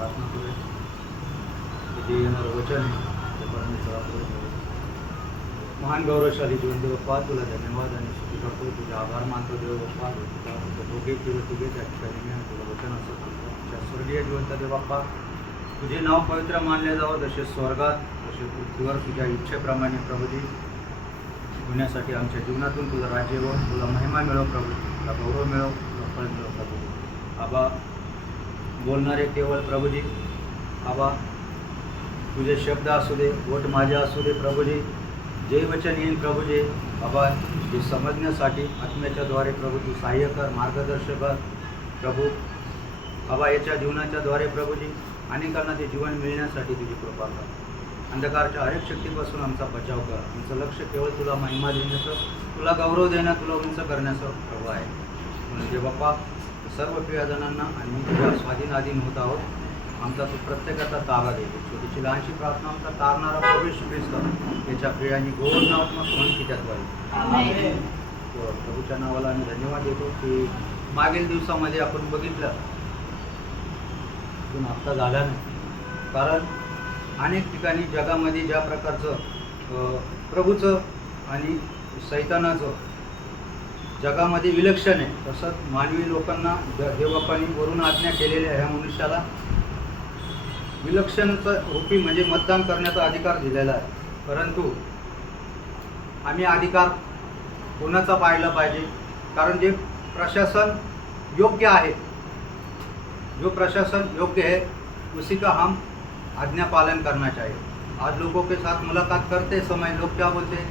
प्रार्थना करूया की जे येणारं वचन आहे ते परमेश्वर आपल्याला महान गौरवशाली जीवन देव बाप्पा तुला धन्यवाद आणि स्तुती करतो, तुझे आभार मानतो देव बाप्पा. तुझा दोघे केलं तुझे त्या ठिकाणी मी तुला वचन असं सांगतो. तुझ्या स्वर्गीय जिवंत देव बाप्पा तुझे नाव पवित्र मानले जावं, जसे स्वर्गात तसे पृथ्वीवर तुझ्या इच्छेप्रमाणे प्रभूजी होण्यासाठी आमच्या जीवनातून तुझं राज्य व तुला महिमा मिळव प्रभू, तुला गौरव मिळव, तुला फळ मिळव प्रभू. आबा बोलणारे केवळ प्रभूजी, आबा तुझे शब्द असू दे, वोट माझे असू दे प्रभूजी, जे वचन येईल प्रभूजी आबा ते समजण्यासाठी आत्म्याच्या द्वारे प्रभू तू सहाय्य कर, मार्गदर्शक कर प्रभू. आबा याच्या जीवनाच्या द्वारे प्रभूजी अनेकांना ते जीवन मिळण्यासाठी तुझी कृपा कर. अंधकारच्या हरेक शक्तीपासून आमचा बचाव कर. आमचं लक्ष केवळ तुला महिमा देण्याचं, तुला गौरव देणं, तुला उंच करण्याचं प्रभू आहे. म्हणजे बाप्पा सर्व प्रियजनांना आणि मी तुझ्या स्वाधीनाधीन होत आहोत. आमचा तू प्रत्येकाचा ताबा देतो. छोटीशी लहानशी प्रार्थना आमचा तारणारा प्रभू ख्रिस्त याच्या प्रियानी गोड नावात्मक म्हणून की त्यात व्हावी. प्रभूच्या नावाला आम्ही धन्यवाद देतो की मागील दिवसामध्ये आपण बघितलं पण आत्ता झाला नाही, कारण अनेक ठिकाणी जगामध्ये ज्या प्रकारचं प्रभूचं आणि सैतानाचं जगामध्ये विलक्षण आहे, तसंच मानवी लोकांना देवबापांनी वरून आज्ञा केलेल्या ह्या मनुष्याला विलक्षणचं रूपी म्हणजे मतदान करण्याचा अधिकार दिलेला आहे. परंतु आम्ही अधिकार कोणाचा पाहिला पाहिजे, कारण जे प्रशासन योग्य आहे, जो प्रशासन योग्य है उसी का हम आज्ञा पालन करना चाहिए. आज लोगों के साथ मुलाकात करते समय लोग क्या बोलते हैं,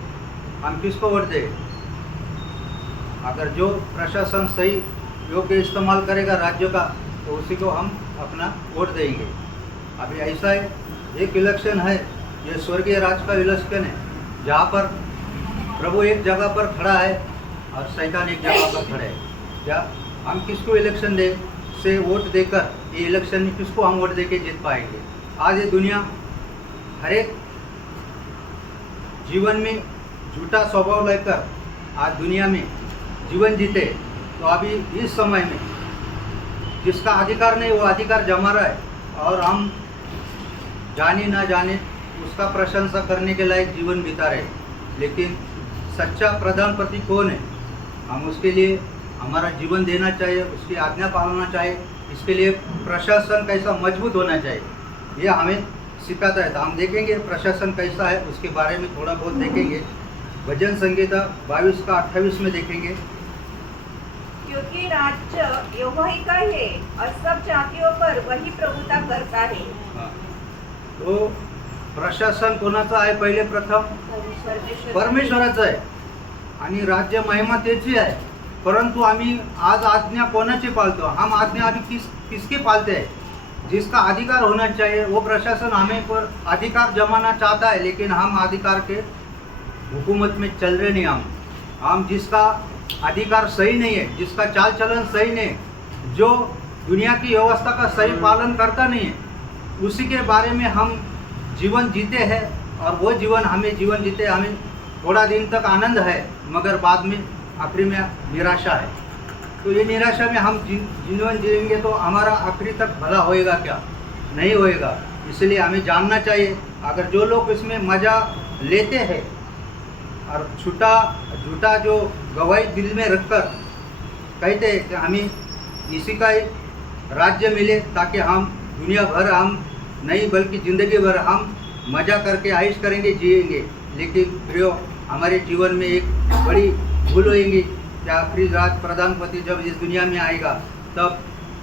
हम किसको वोट दें. अगर जो प्रशासन सही योग्य इस्तेमाल करेगा राज्य का तो उसी को हम अपना वोट देंगे. अभी ऐसा है, एक इलेक्शन है, ये स्वर्गीय राज का इलेक्शन है, जहाँ पर प्रभु एक जगह पर खड़ा है और शैतान एक जगह पर खड़े हैं. क्या हम किसको इलेक्शन दे से वोट देकर ये इलेक्शन में किसको हम वोट देके जीत पाएंगे. आज ये दुनिया हर एक जीवन में झूठा स्वभाव लेकर आज दुनिया में जीवन जीते, तो अभी इस समय में जिसका अधिकार नहीं वो अधिकार जमा रहा है और हम जाने ना जाने उसका प्रशंसा करने के लायक जीवन बिता रहे. लेकिन सच्चा प्रधानपति कौन है, हम उसके लिए हमारा जीवन देना चाहिए, उसकी आज्ञा पालना चाहिए. इसके लिए प्रशासन कैसा मजबूत होना चाहिए ये हमें सिखाता है. तो हम देखेंगे प्रशासन कैसा है, उसके बारे में थोड़ा बहुत देखेंगे. भजन संहिता 22 का 28 में देखेंगे. क्योंकि राज्य यहोवा ही का है और सब जातियों पर वही प्रभुता करता है. तो प्रशासन कोणाचं आहे, पहिले प्रथम परमेश्वराचं आहे आणि राज्य महिमा त्याची आहे. परंतु आम्ही आज आज्ञा कोणाची पालतो, हम आज्ञा अभी किसकी पालते हैं. जिसका अधिकार होना चाहिए वो प्रशासन हमें पर अधिकार जमाना चाहता है, लेकिन हम अधिकार के हुकूमत में चल रहे नहीं. हम जिसका अधिकार सही नहीं है, जिसका चाल चलन सही नहीं है, जो दुनिया की व्यवस्था का सही पालन करता नहीं है, उसी के बारे में हम जीवन जीते हैं. और वो जीवन हमें जीवन जीते हमें थोड़ा दिन तक आनंद है, मगर बाद में आखिरी में निराशा है. तो ये निराशा में हम जीवन जिएंगे तो हमारा आखिरी तक भला होएगा क्या, नहीं होएगा. इसलिए हमें जानना चाहिए, अगर जो लोग इसमें मज़ा लेते हैं और झूठा जो गवाही दिल में रखकर कहते हैं कि हमें इसी का ही राज्य मिले ताकि हम दुनिया भर हम नहीं बल्कि ज़िंदगी भर हम मज़ा करके आइश करेंगे, जिएंगे. लेकिन प्रियो हमारे जीवन में एक बड़ी भूल होएगी कि आखिरी राज प्रधानपति जब इस दुनिया में आएगा तब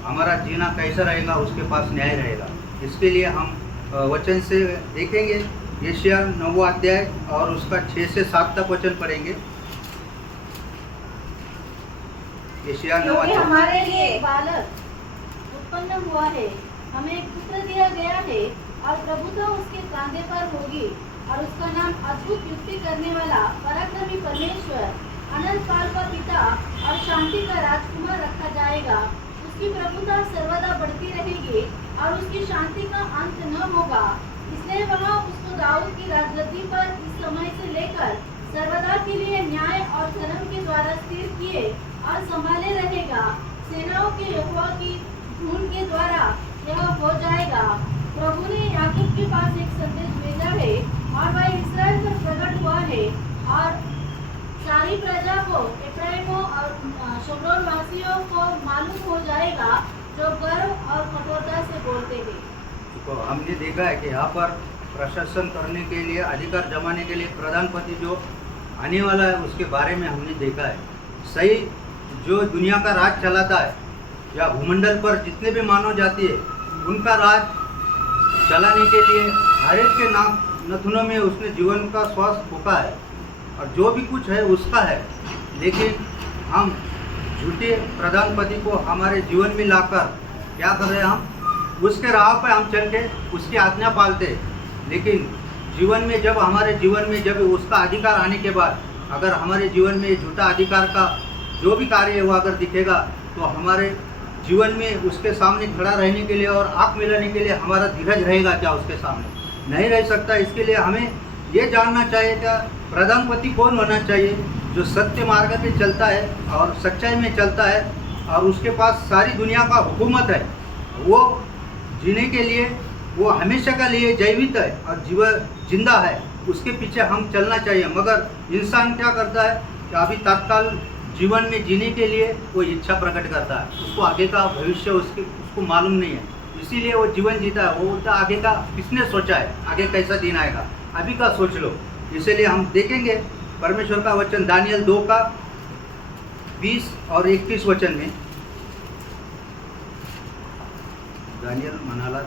हमारा जीना कैसा रहेगा, उसके पास न्याय रहेगा. इसके लिए हम वचन से देखेंगे. यशायाह 9 अध्याय और उसका 6 से 7 तक वचन पढ़ेंगे. यशायाह 9 क्योंकि अध्याय. हमारे लिए बालक उत्पन्न हुआ है, हमें एक पुत्र दिया गया है और प्रभुता उसके कांधे पर होगी और उसका नाम अद्भुत युक्ति करने वाला, पराक्रमी परमेश्वर, अनंत काल का पिता और शांति का राजकुमार रखा जाएगा. उसकी प्रभुता सर्वदा बढ़ती रहेगी और उसकी शांति का अंत न होगा. इसलिए वह उसको दाऊद की राजगद्दी पर इस समय से लेकर सर्वदा के लिए न्याय और धर्म के द्वारा स्थिर किए और संभाले रहेगा. सेनाओं के यहोवा की धुन के द्वारा यह हो जाएगा. सारी प्रजा को, इब्राहिमों और शमरोन वासियों को मालूम हो जाएगा जो गर्व और कठोरता से बोलते हैं। तो हमने देखा है कि यहाँ पर प्रशासन करने के लिए, अधिकार जमाने के लिए प्रधानपति जो आने वाला है उसके बारे में हमने देखा है। सही जो दुनिया का राज चलाता है या भूमंडल पर जितने भी मानव जाति है उनका राज चलाने के लिए हर एक के नाम नथुनों में उसने जीवन का श्वास फूका है और जो भी कुछ है उसका है। लेकिन हम झूठे प्रधानपति को हमारे जीवन में लाकर क्या कर रहे हैं, हम उसके राह पर हम चल के उसकी आज्ञा पालते हैं। लेकिन जीवन में जब हमारे जीवन में जब उसका अधिकार आने के बाद अगर हमारे जीवन में झूठा अधिकार का जो भी कार्य है वो अगर दिखेगा तो हमारे जीवन में उसके सामने खड़ा रहने के लिए और आँख मिलाने के लिए हमारा धीरज रहेगा क्या? उसके सामने नहीं रह सकता। इसके लिए हमें ये जानना चाहिए क्या प्रधानपति कौन होना चाहिए, जो सत्य मार्ग पे चलता है और सच्चाई में चलता है और उसके पास सारी दुनिया का हुकूमत है। वो जीने के लिए वो हमेशा के लिए जीवित है और जिंदा है, उसके पीछे हम चलना चाहिए। मगर इंसान क्या करता है कि अभी तत्काल जीवन में जीने के लिए वो इच्छा प्रकट करता है, उसको आगे का भविष्य उसको मालूम नहीं है, इसीलिए वो जीवन जीता है। वो बोलता आगे का किसने सोचा है, आगे कैसा दिन आएगा, अभी का सोच लो। इसीलिए हम देखेंगे परमेश्वर का वचन दानियल 2 का 20 और 21 वचन में। दानियल मनाला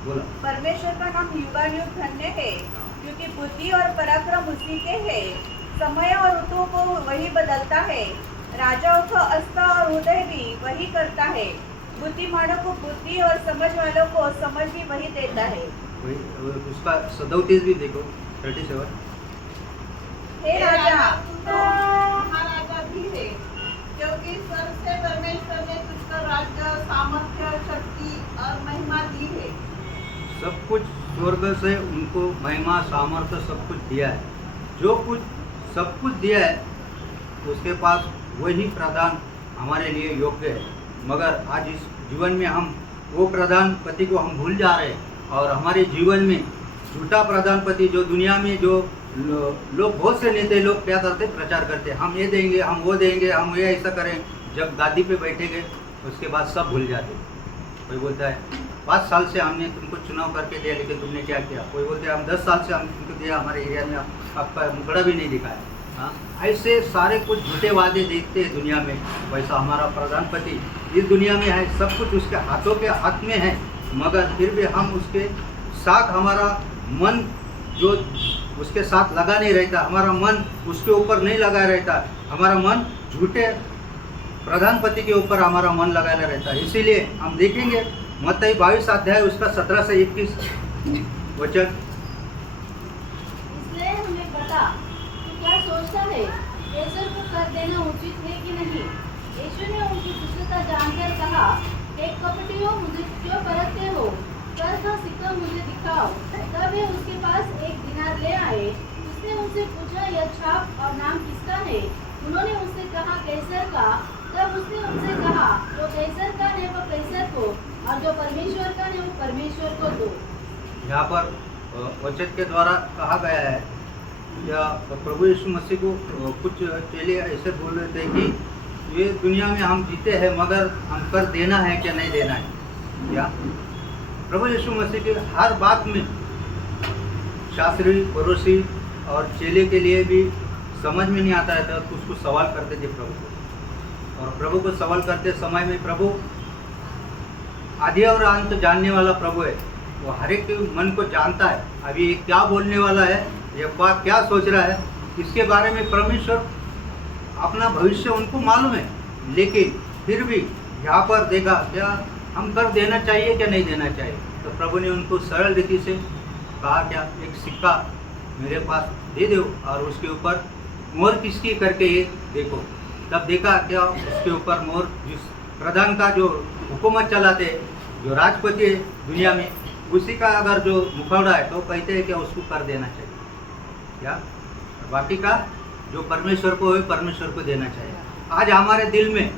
बोला, परमेश्वर का नाम युगानुयुग धन्य है, क्योंकि बुद्धि और पराक्रम उसी के है। समय और ऋतुओं को वही बदलता है, राजाओं का अस्ता और उदय भी वही करता है। बुद्धिमानों को बुद्धि और समझ वालों को समझ भी वही देता है। उसका 37 भी देखो 37। हे राजा, महाराजा भी है, क्योंकि स्वर्ग से परमेश्वर ने तुझको राज्य, सामर्थ्य, शक्ति और महिमा दी है। सब कुछ स्वर्ग से उनको महिमा, सामर्थ्य सब कुछ दिया है। जो कुछ सब कुछ दिया है उसके पास वही प्रधान हमारे लिए योग्य है। मगर आज इस जीवन में हम वो प्रधानपति को हम भूल जा रहे हैं और हमारे जीवन में झूठा प्रधानपति जो दुनिया में जो लोग बहुत से नेता लोग क्या करते प्रचार करते, हम ये देंगे, हम वो देंगे, हम ये ऐसा करें। जब गादी पे बैठेंगे उसके बाद सब भूल जाते। कोई बोलता है 5 साल से हमने तुमको चुनाव करके दिया लेकिन तुमने क्या किया। कोई बोलते हैं हम 10 साल से हम तुमको दिया, हमारे एरिया में आपका मुखड़ा भी नहीं दिखाया। हाँ, ऐसे सारे कुछ झूठे वादे देखते हैं दुनिया में। वैसा हमारा प्रधानपति इस दुनिया में है, सब कुछ उसके हाथों के हाथ में है, मगर फिर भी हम उसके साथ हमारा मन जो उसके साथ लगा नहीं रहता, हमारा मन उसके ऊपर नहीं लगा रहता, हमारा मन झूठे प्रधानपति के ऊपर हमारा मन लगाया रहता है। इसीलिए हम देखेंगे मत्ती 22 अध्याय उसका 17 से 21 वचन। इसलिए हमें बता, तू क्या सोचता है, कैसर को कर देना उचित है कि नहीं? यीशु ने उनकी दुष्टता जानकर कहा, एक कपटियों, मुझे क्यों परखते हो? कर का सिक्का मुझे दिखाओ। तब वे उसके पास एक दिनार ले आए। उसने उनसे पूछा, यह छाप और नाम किसका है? उन्होंने उससे कहा, कैसर का। तब उसने उनसे कहा, जो कैसर का है वो कैसर को, और जो परमेश्वर का है वो परमेश्वर को दो। यहाँ पर वचन के द्वारा कहा गया है या प्रभु यीशु मसीह को कुछ चेले ऐसे बोल रहे थे कि ये दुनिया में हम जीते हैं मगर हम कर देना है क्या नहीं देना है। या प्रभु यीशु मसीह की हर बात में शास्त्री, पड़ोसी और चेले के लिए भी समझ में नहीं आता है तो उसको सवाल करते थे प्रभु को। और प्रभु को सवाल करते समय में प्रभु आदि और अंत जानने वाला प्रभु है, वो हर एक के मन को जानता है। अभी ये क्या बोलने वाला है, ये बात क्या सोच रहा है, इसके बारे में परमेश्वर अपना भविष्य उनको मालूम है। लेकिन फिर भी यहाँ पर देखा क्या हम कर देना चाहिए क्या नहीं देना चाहिए। तो प्रभु ने उनको सरल रीति से कहा क्या एक सिक्का मेरे पास दे दो और उसके ऊपर मोर किसकी करके ये देखो। तब देखा क्या उसके ऊपर मोर, जिस प्रधान का जो हुकूमत चलाते, जो राजपति है दुनिया में, उसी का अगर जो मुखौड़ा है तो कहते हैं कि उसको कर देना चाहिए। क्या बाकी का जो परमेश्वर को है परमेश्वर को देना चाहिए। आज हमारे दिल में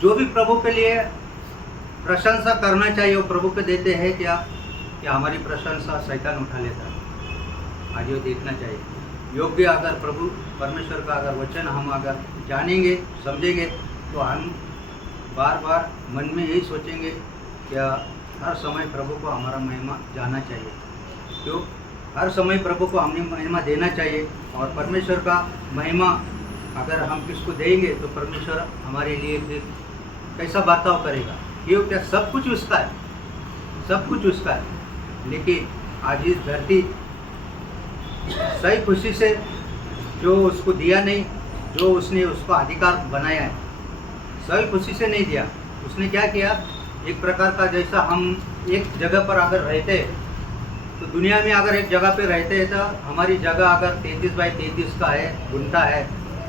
जो भी प्रभु के लिए प्रशंसा करना चाहिए वो प्रभु को देते हैं क्या हमारी प्रशंसा शैतान उठा लेता है। आज ये देखना चाहिए। योग्य अगर प्रभु परमेश्वर का अगर वचन हम अगर जानेंगे समझेंगे तो हम बार बार मन में यही सोचेंगे कि हर समय प्रभु को हमारा महिमा जाना चाहिए, क्यों हर समय प्रभु को हमने महिमा देना चाहिए। और परमेश्वर का महिमा अगर हम किसको देंगे तो परमेश्वर हमारे लिए फिर कैसा बर्ताव करेगा, क्यों क्या सब कुछ उसका है, सब कुछ उसका है। लेकिन आज इस धरती सही खुशी से जो उसको दिया नहीं, जो उसने उसको अधिकार बनाया है, सही खुशी से नहीं दिया। उसने क्या किया, एक प्रकार का जैसा हम एक जगह पर अगर रहते तो दुनिया में अगर एक जगह पे रहते हैं तो हमारी जगह अगर 33 बाई 33 का है, गुंठा है,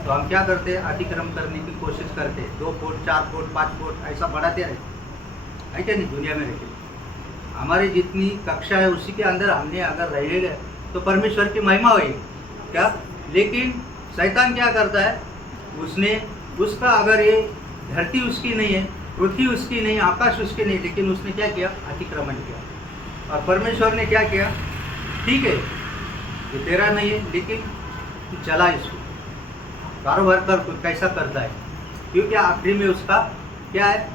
तो हम क्या करते हैं, अतिक्रम करने की कोशिश करते हैं। 2 फुट 4 फुट 5 फुट ऐसा बढ़ाते रहते है क्या नहीं। दुनिया में रहते हमारी जितनी कक्षा है उसी के अंदर हमने अगर रहेंगे तो परमेश्वर की महिमा हुई क्या। लेकिन शैतान क्या करता है, उसने उसका अगर ये धरती उसकी नहीं है, पृथ्वी उसकी नहीं, आकाश उसकी नहीं, लेकिन उसने क्या किया, अतिक्रमण किया। और परमेश्वर ने क्या किया, ठीक है ये तेरा नहीं है लेकिन तू चला इसको, कारोबार कर, तू कैसा करता है, क्योंकि आखिरी में उसका क्या है,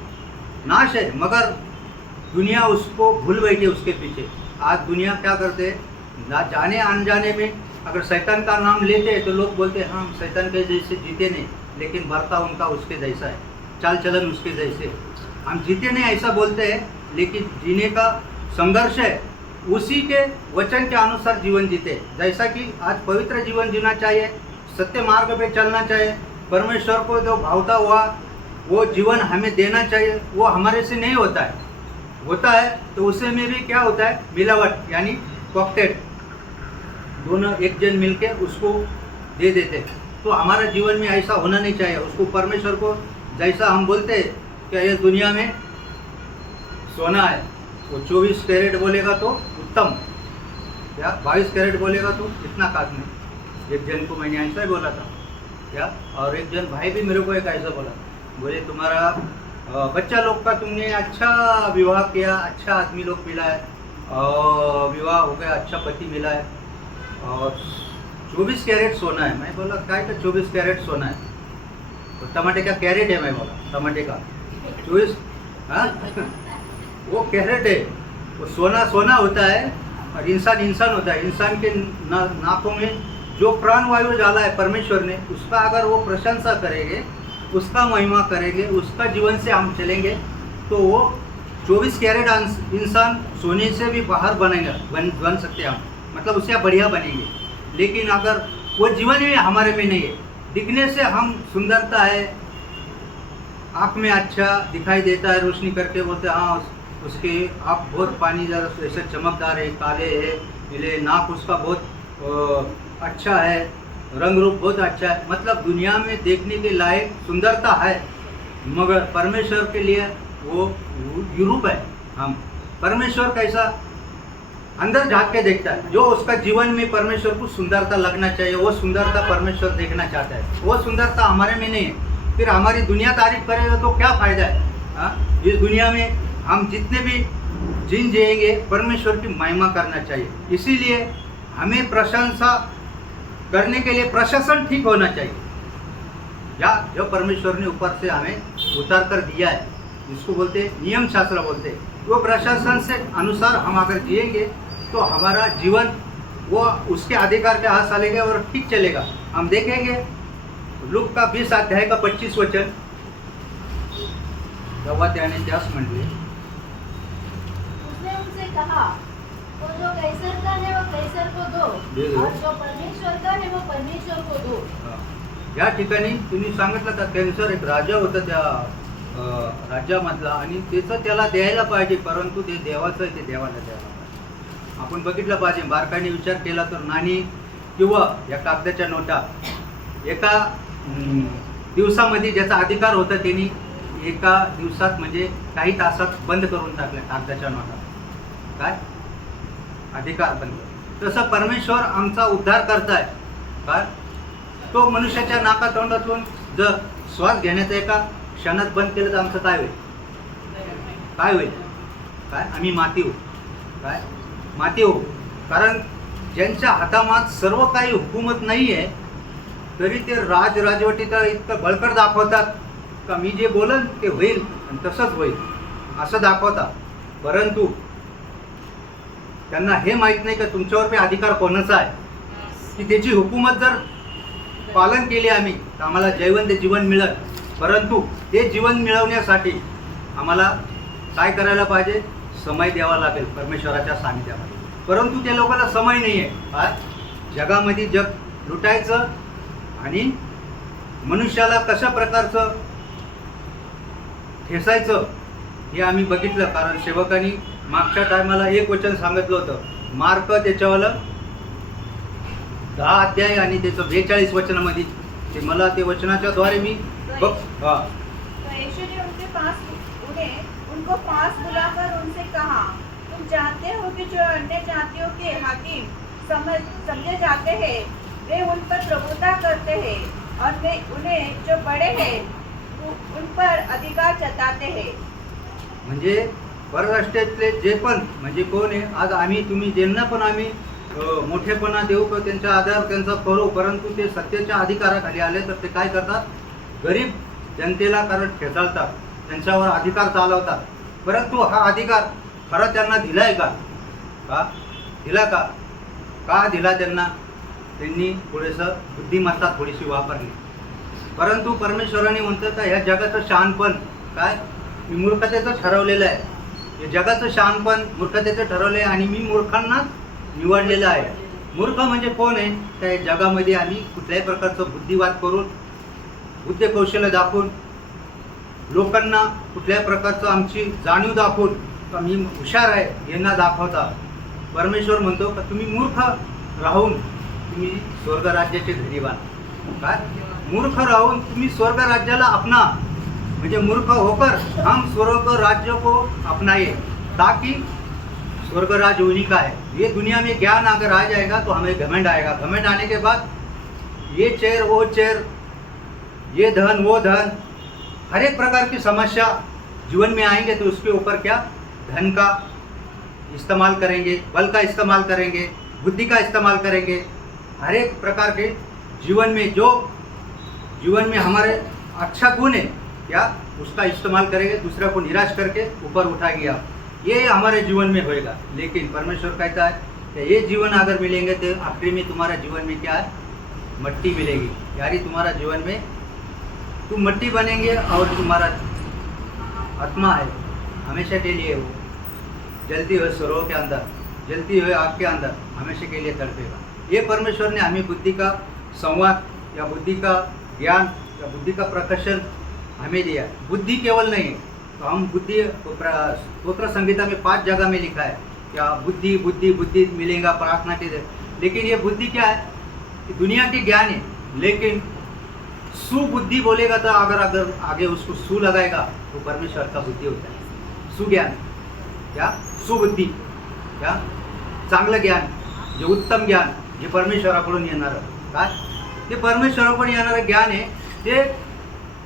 नाश है। मगर दुनिया उसको भूल बैठी उसके पीछे। आज दुनिया क्या करते हैं, ना जाने अनजाने में अगर शैतान का नाम लेते हैं तो लोग बोलते हैं हाँ हम शैतान के जैसे जीते नहीं, लेकिन बर्ताव उनका उसके जैसा है, चाल चलन उसके जैसे। हम जीते नहीं ऐसा बोलते हैं, लेकिन जीने का संघर्ष है, उसी के वचन के अनुसार जीवन जीते। जैसा कि आज पवित्र जीवन जीना चाहिए, सत्य मार्ग पे चलना चाहिए, परमेश्वर को जो भावता हुआ वो जीवन हमें देना चाहिए। वो हमारे से नहीं होता है, होता है तो उससे में भी क्या होता है, मिलावट यानी कॉकटेल, दोनों एक जन मिलके उसको दे देते। तो हमारा जीवन में ऐसा होना नहीं चाहिए। उसको परमेश्वर को जैसा हम बोलते हैं कि ये दुनिया में सोना है, वो 24 कैरेट बोलेगा तो उत्तम, या 22 कैरेट बोलेगा तो इतना खास नहीं। एक जन को मैंने ऐसा ही बोला था क्या, और एक जन भाई भी मेरे को एक ऐसा बोला, बोले तुम्हारा बच्चा लोग का तुमने अच्छा विवाह किया, अच्छा आदमी लोग मिला है, और विवाह हो गया, अच्छा पति मिला है, और 24 कैरेट सोना है। मैं बोला काय का 24 कैरेट सोना है, तो टमाटे का कैरेट है। मैं बोला टमाटे का 24, हाँ वो कैरेट है, वो सोना सोना होता है और इंसान इंसान होता है। इंसान के नाकों में जो प्राण वायु डाला है परमेश्वर ने, उसका अगर वो प्रशंसा करेंगे, उसका महिमा करेंगे, उसका जीवन से हम चलेंगे, तो वो 24 कैरेट इंसान सोने से भी बाहर बनेगा, बन सकते हैं हम, मतलब उससे बढ़िया बनेंगे। लेकिन अगर वो जीवन ही हमारे में नहीं है, दिखने से हम सुंदरता है, आँख में अच्छा दिखाई देता है, रोशनी करके बोलते हैं हाँ उसके आँख बहुत पानी ज़्यादा ऐसे चमकदार है, काले है, नीले, नाक उसका बहुत अच्छा है, रंग रूप बहुत अच्छा है, मतलब दुनिया में देखने के लायक सुंदरता है। मगर परमेश्वर के लिए वो यूरोप है। हम परमेश्वर कैसा अंदर झाँक के देखता है, जो उसका जीवन में परमेश्वर को सुंदरता लगना चाहिए, वो सुंदरता परमेश्वर देखना चाहता है। वो सुंदरता हमारे में नहीं है, फिर हमारी दुनिया तारीफ करेगा तो क्या फ़ायदा है। हाँ, इस दुनिया में हम जितने भी जिन जिएंगे परमेश्वर की महिमा करना चाहिए। इसीलिए हमें प्रशंसा करने के लिए प्रशासन ठीक होना चाहिए, या जो परमेश्वर ने ऊपर से हमें उतार कर दिया है, जिसको बोलते हैं नियम शास्त्र बोलते हैं, वो प्रशासन से अनुसार हम अगर जिएंगे तो हमारा जीवन वो उसके अधिकार के हाथ चलेगा और ठीक चलेगा। हम देखेंगे लूक का 20 अध्याय का 25 वचन, तेव्हा त्याने त्यास म्हटले, उसने उनसे कहा, तो जो कैसर का है वो कैसर को दो, और जो परमेश्वर का है वो परमेश्वर को दो। या ठिकाणी तुम्ही सांगितलं का, कॅन्सर एक राजा होता त्या राज्यामधला, आणि त्याचं त्याला द्यायला पाहिजे, परंतु ते देवाचं आहे, ते देवाला द्यायला पाहिजे। आपण बघितलं पाहिजे, बारकाईने विचार केला तर नाणी किंवा या कागदाच्या नोटा एका दिवसामध्ये ज्याचा अधिकार होता त्यांनी एका दिवसात म्हणजे काही तासात बंद करून टाकल्या कागदाच्या नोटा। काय अधिकार बंद। तसं परमेश्वर आमचा उद्धार करताय काय, तो मनुष्याच्या नाकातोंडातून जर श्वास घेण्याचा एका क्षणात बंद केलं तर आमचं काय होईल, काय होईल, काय आम्ही माती होऊ, काय माती होऊ। कारण ज्यांच्या हातामात सर्व काही हुकूमत नाही आहे, तरी ते राजवटीचं इतकं बळकट दाखवतात का मी जे बोलन ते होईल आणि तसंच होईल असं दाखवतात. परंतु त्यांना हे माहीत नाही का तुमच्यावर बी अधिकार कोणाचा आहे, की त्याची हुकूमत जर पालन केले आम्ही तर आम्हाला जैवंत जीवन मिळेल. परंतु ते जीवन मिळवण्यासाठी आम्हाला काय करायला पाहिजे, समय द्यावा लागेल परमेश्वराच्या सानिध्यामध्ये. परंतु त्या लोकांना समय नाही आहे. जगामध्ये जग लुटायचं आणि मनुष्याला कशा प्रकारचं ठेसायचं हे आम्ही बघितलं. कारण सेवकांनी मागच्या टायमाला एक वचन सांगितलं होतं, मार्क त्याच्यावालं 10 अध्याय आणि त्याचं 42 वचनामध्ये ते मला ते वचनाच्या द्वारे मी बघ हा. तो यीशु ने उनको पास बुलाकर उनसे कहा, तुम जानते हो कि जो अन्य जातियों के हाकिम समझे जाते हैं वे उन पर प्रभुता करते हैं और वे उन्हें जो बड़े हैं उन पर अधिकार जताते हैं. म्हणजे परराष्ट्रातले जे पण म्हणजे कोण आहे, आज आम्ही तुम्ही ज्यांना पण आम्ही मोठेपणा देऊ किंवा त्यांचा आधार त्यांचा करू, परंतु ते सत्तेच्या अधिकाराखाली आले तर ते काय करतात, गरीब जनतेला कारण ठेचाळतात, त्यांच्यावर अधिकार चालवतात. परंतु हा अधिकार खरा त्यांना दिला आहे का दिला का दिला त्यांना, त्यांनी थोडंसं बुद्धिमत्ता थोडीशी वापरली. परंतु परमेश्वराने म्हणतं का ह्या जगाचं शहाणपण काय मी मूर्खतेचं ठरवलेलं आहे. हे जगाचं शहाणपण मूर्खतेचं ठरवलं आहे आणि मी मूर्खांना निवडलेलं आहे. मूर्ख म्हणजे कोण आहे, त्या जगामध्ये आम्ही कुठल्याही प्रकारचं बुद्धिवाद करून बुद्धिकौशल्य दाखवून लोकांना कुठल्याही प्रकारचं आमची जाणीव दाखवून का मी हुशार आहे यांना दाखवता. परमेश्वर म्हणतो का तुम्ही मूर्ख राहून तुम्ही स्वर्ग राज्याचे घरी व्हा. काय मूर्ख राहून तुम्ही स्वर्ग राज्याला अपना, म्हणजे मूर्ख होकर हम स्वर्ग राज्य को अपनाए ताकि स्वर्ग राज उन्हीं का है. ये दुनिया में ज्ञान अगर आ जाएगा तो हमें घमंड आएगा. घमंड आने के बाद ये चेर वो चेर, ये धन वो धन, हर एक प्रकार की समस्या जीवन में आएंगे तो उसके ऊपर क्या धन का इस्तेमाल करेंगे, बल का इस्तेमाल करेंगे, बुद्धि का इस्तेमाल करेंगे. हर एक प्रकार के जीवन में जो जीवन में हमारे अच्छा गुण है क्या उसका इस्तेमाल करेंगे, दूसरा को निराश करके ऊपर उठाएंगे आप. ये हमारे जीवन में होएगा. लेकिन परमेश्वर कहता है कि ये जीवन अगर मिलेंगे तो आखिरी में तुम्हारा जीवन में क्या है, मट्टी मिलेगी. यानी तुम्हारा जीवन में तुम मट्टी बनेंगे और तुम्हारा आत्मा है हमेशा के लिए वो जलती हुए सरों के अंदर, जलती हुए आग के अंदर हमेशा के लिए तड़पेगा. ये परमेश्वर ने हमें बुद्धि का संवाद या बुद्धि का ज्ञान या बुद्धि का प्रकाशन हमें दिया. बुद्धि केवल नहीं है तो हम बुद्धि स्तोत्र संगीता में 5 जगह में लिखा है क्या बुद्धि बुद्धि बुद्धि मिलेगा प्रार्थना के लिए. लेकिन ये बुद्धि क्या है कि दुनिया के ज्ञान है. लेकिन सुबुद्धि बोलेगा तो अगर आगे उसको सु लगाएगा तो परमेश्वर का बुद्धि होता है. सुज्ञान क्या सुबुद्धी क्या चांगलं ज्ञान, जे उत्तम ज्ञान जे परमेश्वराकडून येणारं काय ते परमेश्वराकडून येणारं ज्ञान आहे. ते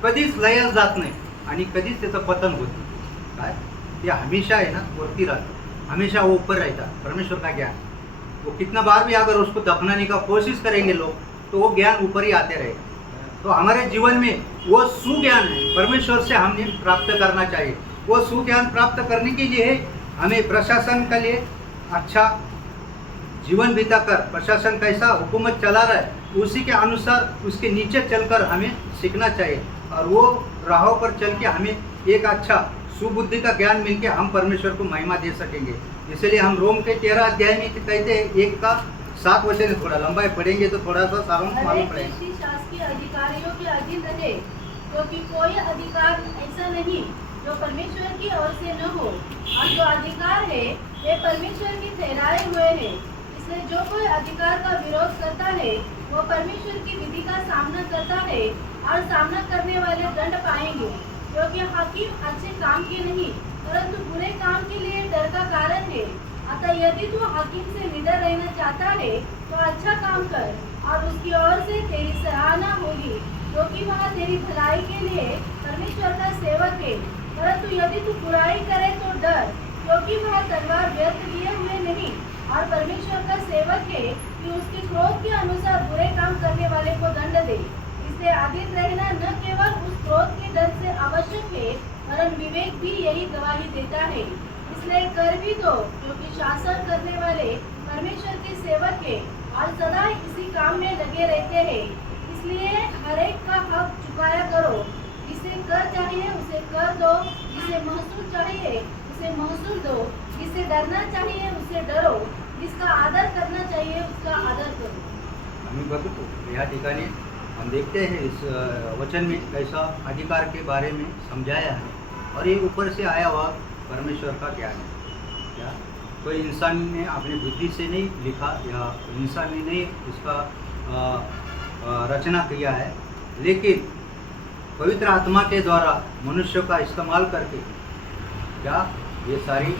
कधीच लयास जात नाही आणि कधीच त्याचं पतन होत नाही. काय ते हमेशा आहे ना वरती राहतं, हमेशा वो ऊपर रहता. परमेश्वर का ज्ञान वो कितना बार भी अगर उसको दफनाने का कोशिश करेंगे लोग तो वो ज्ञान ऊपर ही आते रहेगा. तो हमारे जीवन में वो सुज्ञान परमेश्वर से हमने प्राप्त करना चाहिए. वो सुज्ञान प्राप्त करने के लिए हमें प्रशासन के लिए अच्छा जीवन बिताकर, प्रशासन कैसा हुकूमत चला रहा है उसी के अनुसार उसके नीचे चलकर हमें सीखना चाहिए. और वो राहों पर चल के हमें एक अच्छा सुबुद्धि का ज्ञान मिलके हम परमेश्वर को महिमा दे सकेंगे. इसलिए हम रोम के 13 अध्याय में कहते हैं 1 का 7 वचन है. थोड़ा लंबा पढ़ेंगे तो थोड़ा सा सारांश मालूम पड़ेगा. व्यक्ति शासकीय अधिकारियों के अधीन रहे, क्योंकि कोई अधिकार ऐसा नहीं जो परमेश्वर की ओर से न हो, और जो अधिकार है वे परमेश्वर के ठहराए हुए हैं. इसलिए जो कोई अधिकार का विरोध करता है वो परमेश्वर की विधि का सामना करता है और सामना करने वाले दंड पाएंगे. क्योंकि हाकिम अच्छे काम के नहीं परंतु बुरे काम के लिए डर का कारण है. अतः यदि तू हाकिम से निडर रहना चाहता है तो अच्छा काम कर और उसकी ओर से तेरी सराहना होगी, क्योंकि वह तेरी भलाई के लिए परमेश्वर का सेवक है. परंतु यदि तू बुराई करे तो डर, क्योंकि वह तलवार व्यर्थ लिए हुए नहीं और परमेश्वर का सेवक है कि उसके क्रोध के अनुसार बुरे काम करने वाले को दंड दे। इसलिए अधीन रहना न केवल उस क्रोध के डर से आवश्यक है, वरन विवेक भी यही गवाही देता है। इसलिए कर भी दो, क्योंकि शासन करने वाले परमेश्वर के सेवक है और सदा इसी काम में लगे रहते हैं। इसलिए हर एक का हक चुकाया करो। जिसे कर चाहिए उसे कर दो, जिसे महसूल चाहिए उसे महसूल दो, जिसे डरना चाहिए उसे डरो, जिसका आदर करना चाहिए उसका आदर करो। आम्ही बघतो या ठिकाणी हम देखते हैं इस वचन में कैसा अधिकार के बारे में समझाया है, और ये ऊपर से आया हुआ परमेश्वर का ज्ञान है। क्या कोई इंसान ने अपनी बुद्धि से नहीं लिखा या इंसान ने नहीं इसका रचना किया है, लेकिन पवित्र आत्मा के द्वारा मनुष्य का इस्तेमाल करके क्या ये सारी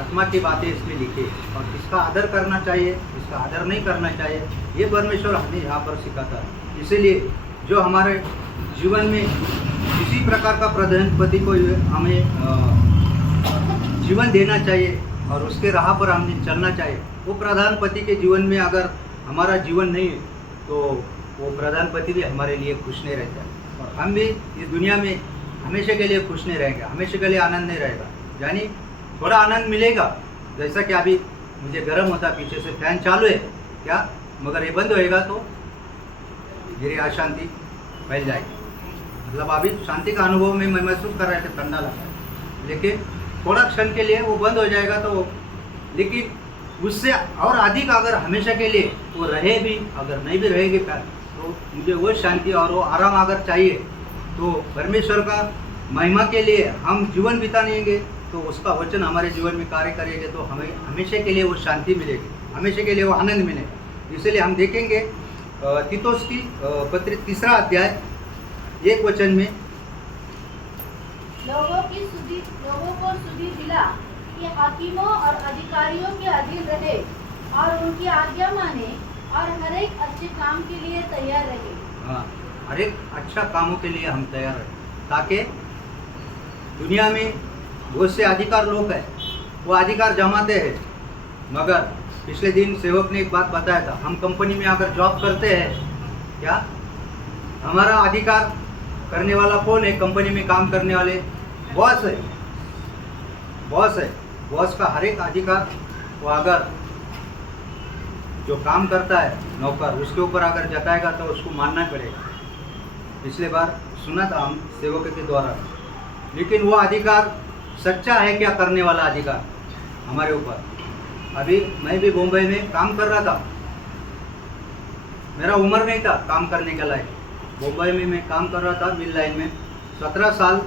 आत्मा की बातें इसमें लिखी, और किसका आदर करना चाहिए किसका आदर नहीं करना चाहिए ये परमेश्वर हमें यहाँ पर सिखाता है। इसीलिए जो हमारे जीवन में किसी प्रकार का प्रधानपति को हमें जीवन देना चाहिए और उसके राह पर हमें चलना चाहिए। वो प्रधानपति के जीवन में अगर हमारा जीवन नहीं है तो वो प्रधानपति भी हमारे लिए खुश नहीं रहता, और हम भी इस दुनिया में हमेशा के लिए खुश नहीं रहेंगे, हमेशा के लिए आनंद नहीं रहेगा। यानी थोड़ा आनंद मिलेगा, जैसा कि अभी मुझे गर्म होता, पीछे से फैन चालू है क्या, मगर ये बंद होएगा तो मेरी अशांति फैल जाएगी। मतलब अभी शांति का अनुभव में मैं महसूस कर रहा था, ठंडा लगा, लेकिन थोड़ा क्षण के लिए वो बंद हो जाएगा तो, लेकिन उससे और अधिक अगर हमेशा के लिए वो रहे भी, अगर नहीं भी रहेगी फैन, तो मुझे वो शांति और वो आराम अगर चाहिए तो परमेश्वर का महिमा के लिए हम जीवन बिताएंगे तो उसका वचन हमारे जीवन में कार्य करेंगे तो हमें हमेशा के लिए वो शांति मिलेगी, हमेशा के लिए वो आनंद मिलेगा। इसलिए हम देखेंगे तीतुस की पत्र 3 अध्याय 1 वचन में, लोगों को सुधि दिला कि हाकिमों और अधिकारियों के अधीन रहे और उनकी आज्ञा माने और हर एक अच्छे काम के लिए तैयार रहे। हाँ, हर एक अच्छा कामों के लिए हम तैयार रहें, ताकि दुनिया में बहुत से अधिकार लोग हैं, वो अधिकार जमाते हैं, मगर पिछले दिन सेवक ने एक बात बताया था, हम कंपनी में अगर जॉब करते हैं क्या, हमारा अधिकार करने वाला कौन है? कंपनी में काम करने वाले बॉस है, बॉस का हर एक अधिकार वो अगर जो काम करता है नौकर उसके ऊपर अगर जताएगा तो उसको मानना पड़ेगा। पिछले बार सुना था हम सेवक के द्वारा, लेकिन वो अधिकार सच्चा है क्या करने वाला अधिकार हमारे ऊपर? अभी मैं भी बम्बई में काम कर रहा था, मेरा उम्र नहीं था काम करने के लायक। बम्बई में मैं काम कर रहा था मिल लाइन में, 17 साल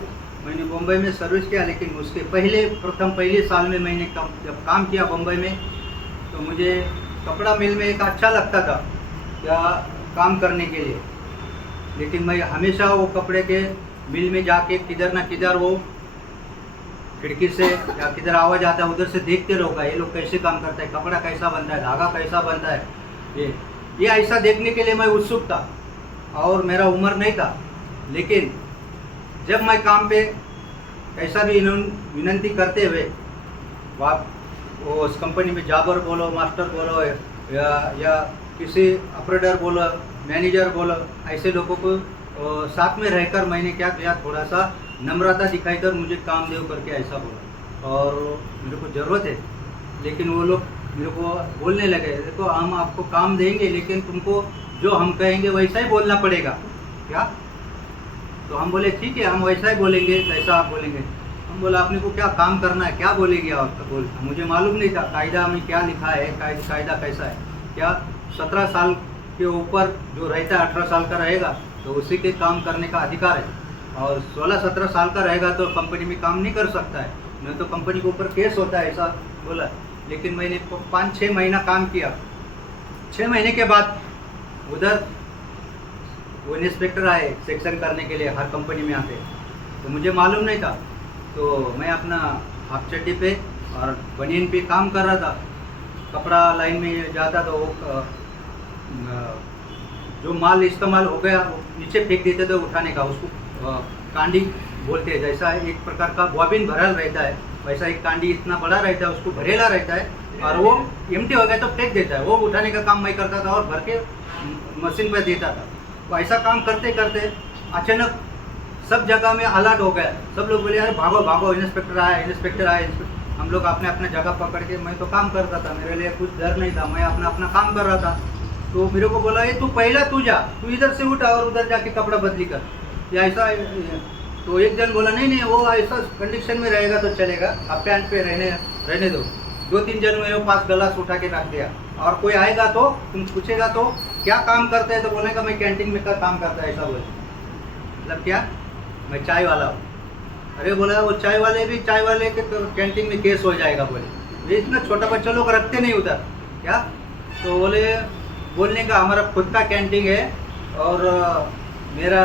मैंने बम्बई में सर्विस किया, लेकिन उसके पहले साल में मैंने जब काम किया बम्बई में तो मुझे कपड़ा मिल में एक अच्छा लगता था क्या काम करने के लिए, लेकिन मैं हमेशा वो कपड़े के मिल में जाके किधर ना किधर वो खिड़की से या किधर आवाज़ आता है उधर से देखते रहोगा, ये लोग कैसे काम करता है, कपड़ा कैसा बनता है, धागा कैसा बनता है, ये ऐसा देखने के लिए मैं उत्सुक था और मेरा उम्र नहीं था। लेकिन जब मैं काम पे कैसा भी विनंती करते हुए वो उस कंपनी में जॉबर बोलो, मास्टर बोलो या किसी ऑपरेटर बोलो, मैनेजर बोलो, ऐसे लोगों को साथ में रहकर मैंने क्या किया, थोड़ा सा नम्रता दिखाई कर मुझे काम दो करके ऐसा बोला, और मेरे को ज़रूरत है। लेकिन वो लोग मेरे को बोलने लगे, देखो हम आपको काम देंगे लेकिन तुमको जो हम कहेंगे वैसा ही बोलना पड़ेगा क्या। तो हम बोले ठीक है, हम वैसा ही बोलेंगे जैसा आप बोलेंगे। हम बोला आपने को क्या काम करना है, क्या बोलेगी आप? तो बोल मुझे मालूम नहीं था कायदा में क्या लिखा है, कायदा कैसा है क्या। 17 साल के ऊपर जो रहता है 18 साल का रहेगा तो उसी के काम करने का अधिकार है, और 16-17 साल का रहेगा तो कंपनी में काम नहीं कर सकता है, नहीं तो कंपनी के ऊपर केस होता है, ऐसा बोला। लेकिन मैंने 5-6 महीना काम किया। 6 महीने के बाद उधर वो इंस्पेक्टर आए सेक्शन करने के लिए, हर कंपनी में आते, तो मुझे मालूम नहीं था। तो मैं अपना हाफ चड्डी पे और बनियन पे काम कर रहा था, कपड़ा लाइन में जाता तो वो जो माल इस्तेमाल हो गया वो नीचे फेंक देते थे उठाने का, उसको कांडी बोलते हैं, जैसा एक प्रकार का बॉबिन भरल रहता है वैसा एक कांडी इतना बड़ा रहता है, उसको भरेला रहता है और वो एम्प्टी हो गया तो फेंक देता है। वो उठाने का काम मैं करता था और भर के मशीन पे देता था। तो ऐसा काम करते करते अचानक सब जगह में अलर्ट हो गया। सब लोग बोले अरे भागो भागो, इंस्पेक्टर आया, इंस्पेक्टर आया। हम लोग अपने अपने जगह पकड़ के, मैं तो काम करता था, मेरे लिए कुछ डर नहीं था, मैं अपना अपना काम कर रहा था। तो मेरे को बोला ये तू पहला तू जा, तू इधर से उठा और उधर जाके कपड़ा बदली कर, या ऐसा। तो एक जन बोला नहीं नहीं, वो ऐसा कंडीशन में रहेगा तो चलेगा, आप पैंट पे रहने दो। 2-3 जन मेरे पास गलास उठा के रख दिया। और कोई आएगा तो तुम पूछेगा तो क्या काम करते हैं, तो बोलेगा मैं कैंटीन में का काम करता है, ऐसा बोले। मतलब क्या, मैं चाय वाला हूँ। अरे बोला वो चाय वाले भी, चाय वाले के तो कैंटीन में केस हो जाएगा। बोले ये इतना छोटा बच्चा लोग रखते नहीं उधर क्या। तो बोले बोलने का हमारा खुद का कैंटीन है और मेरा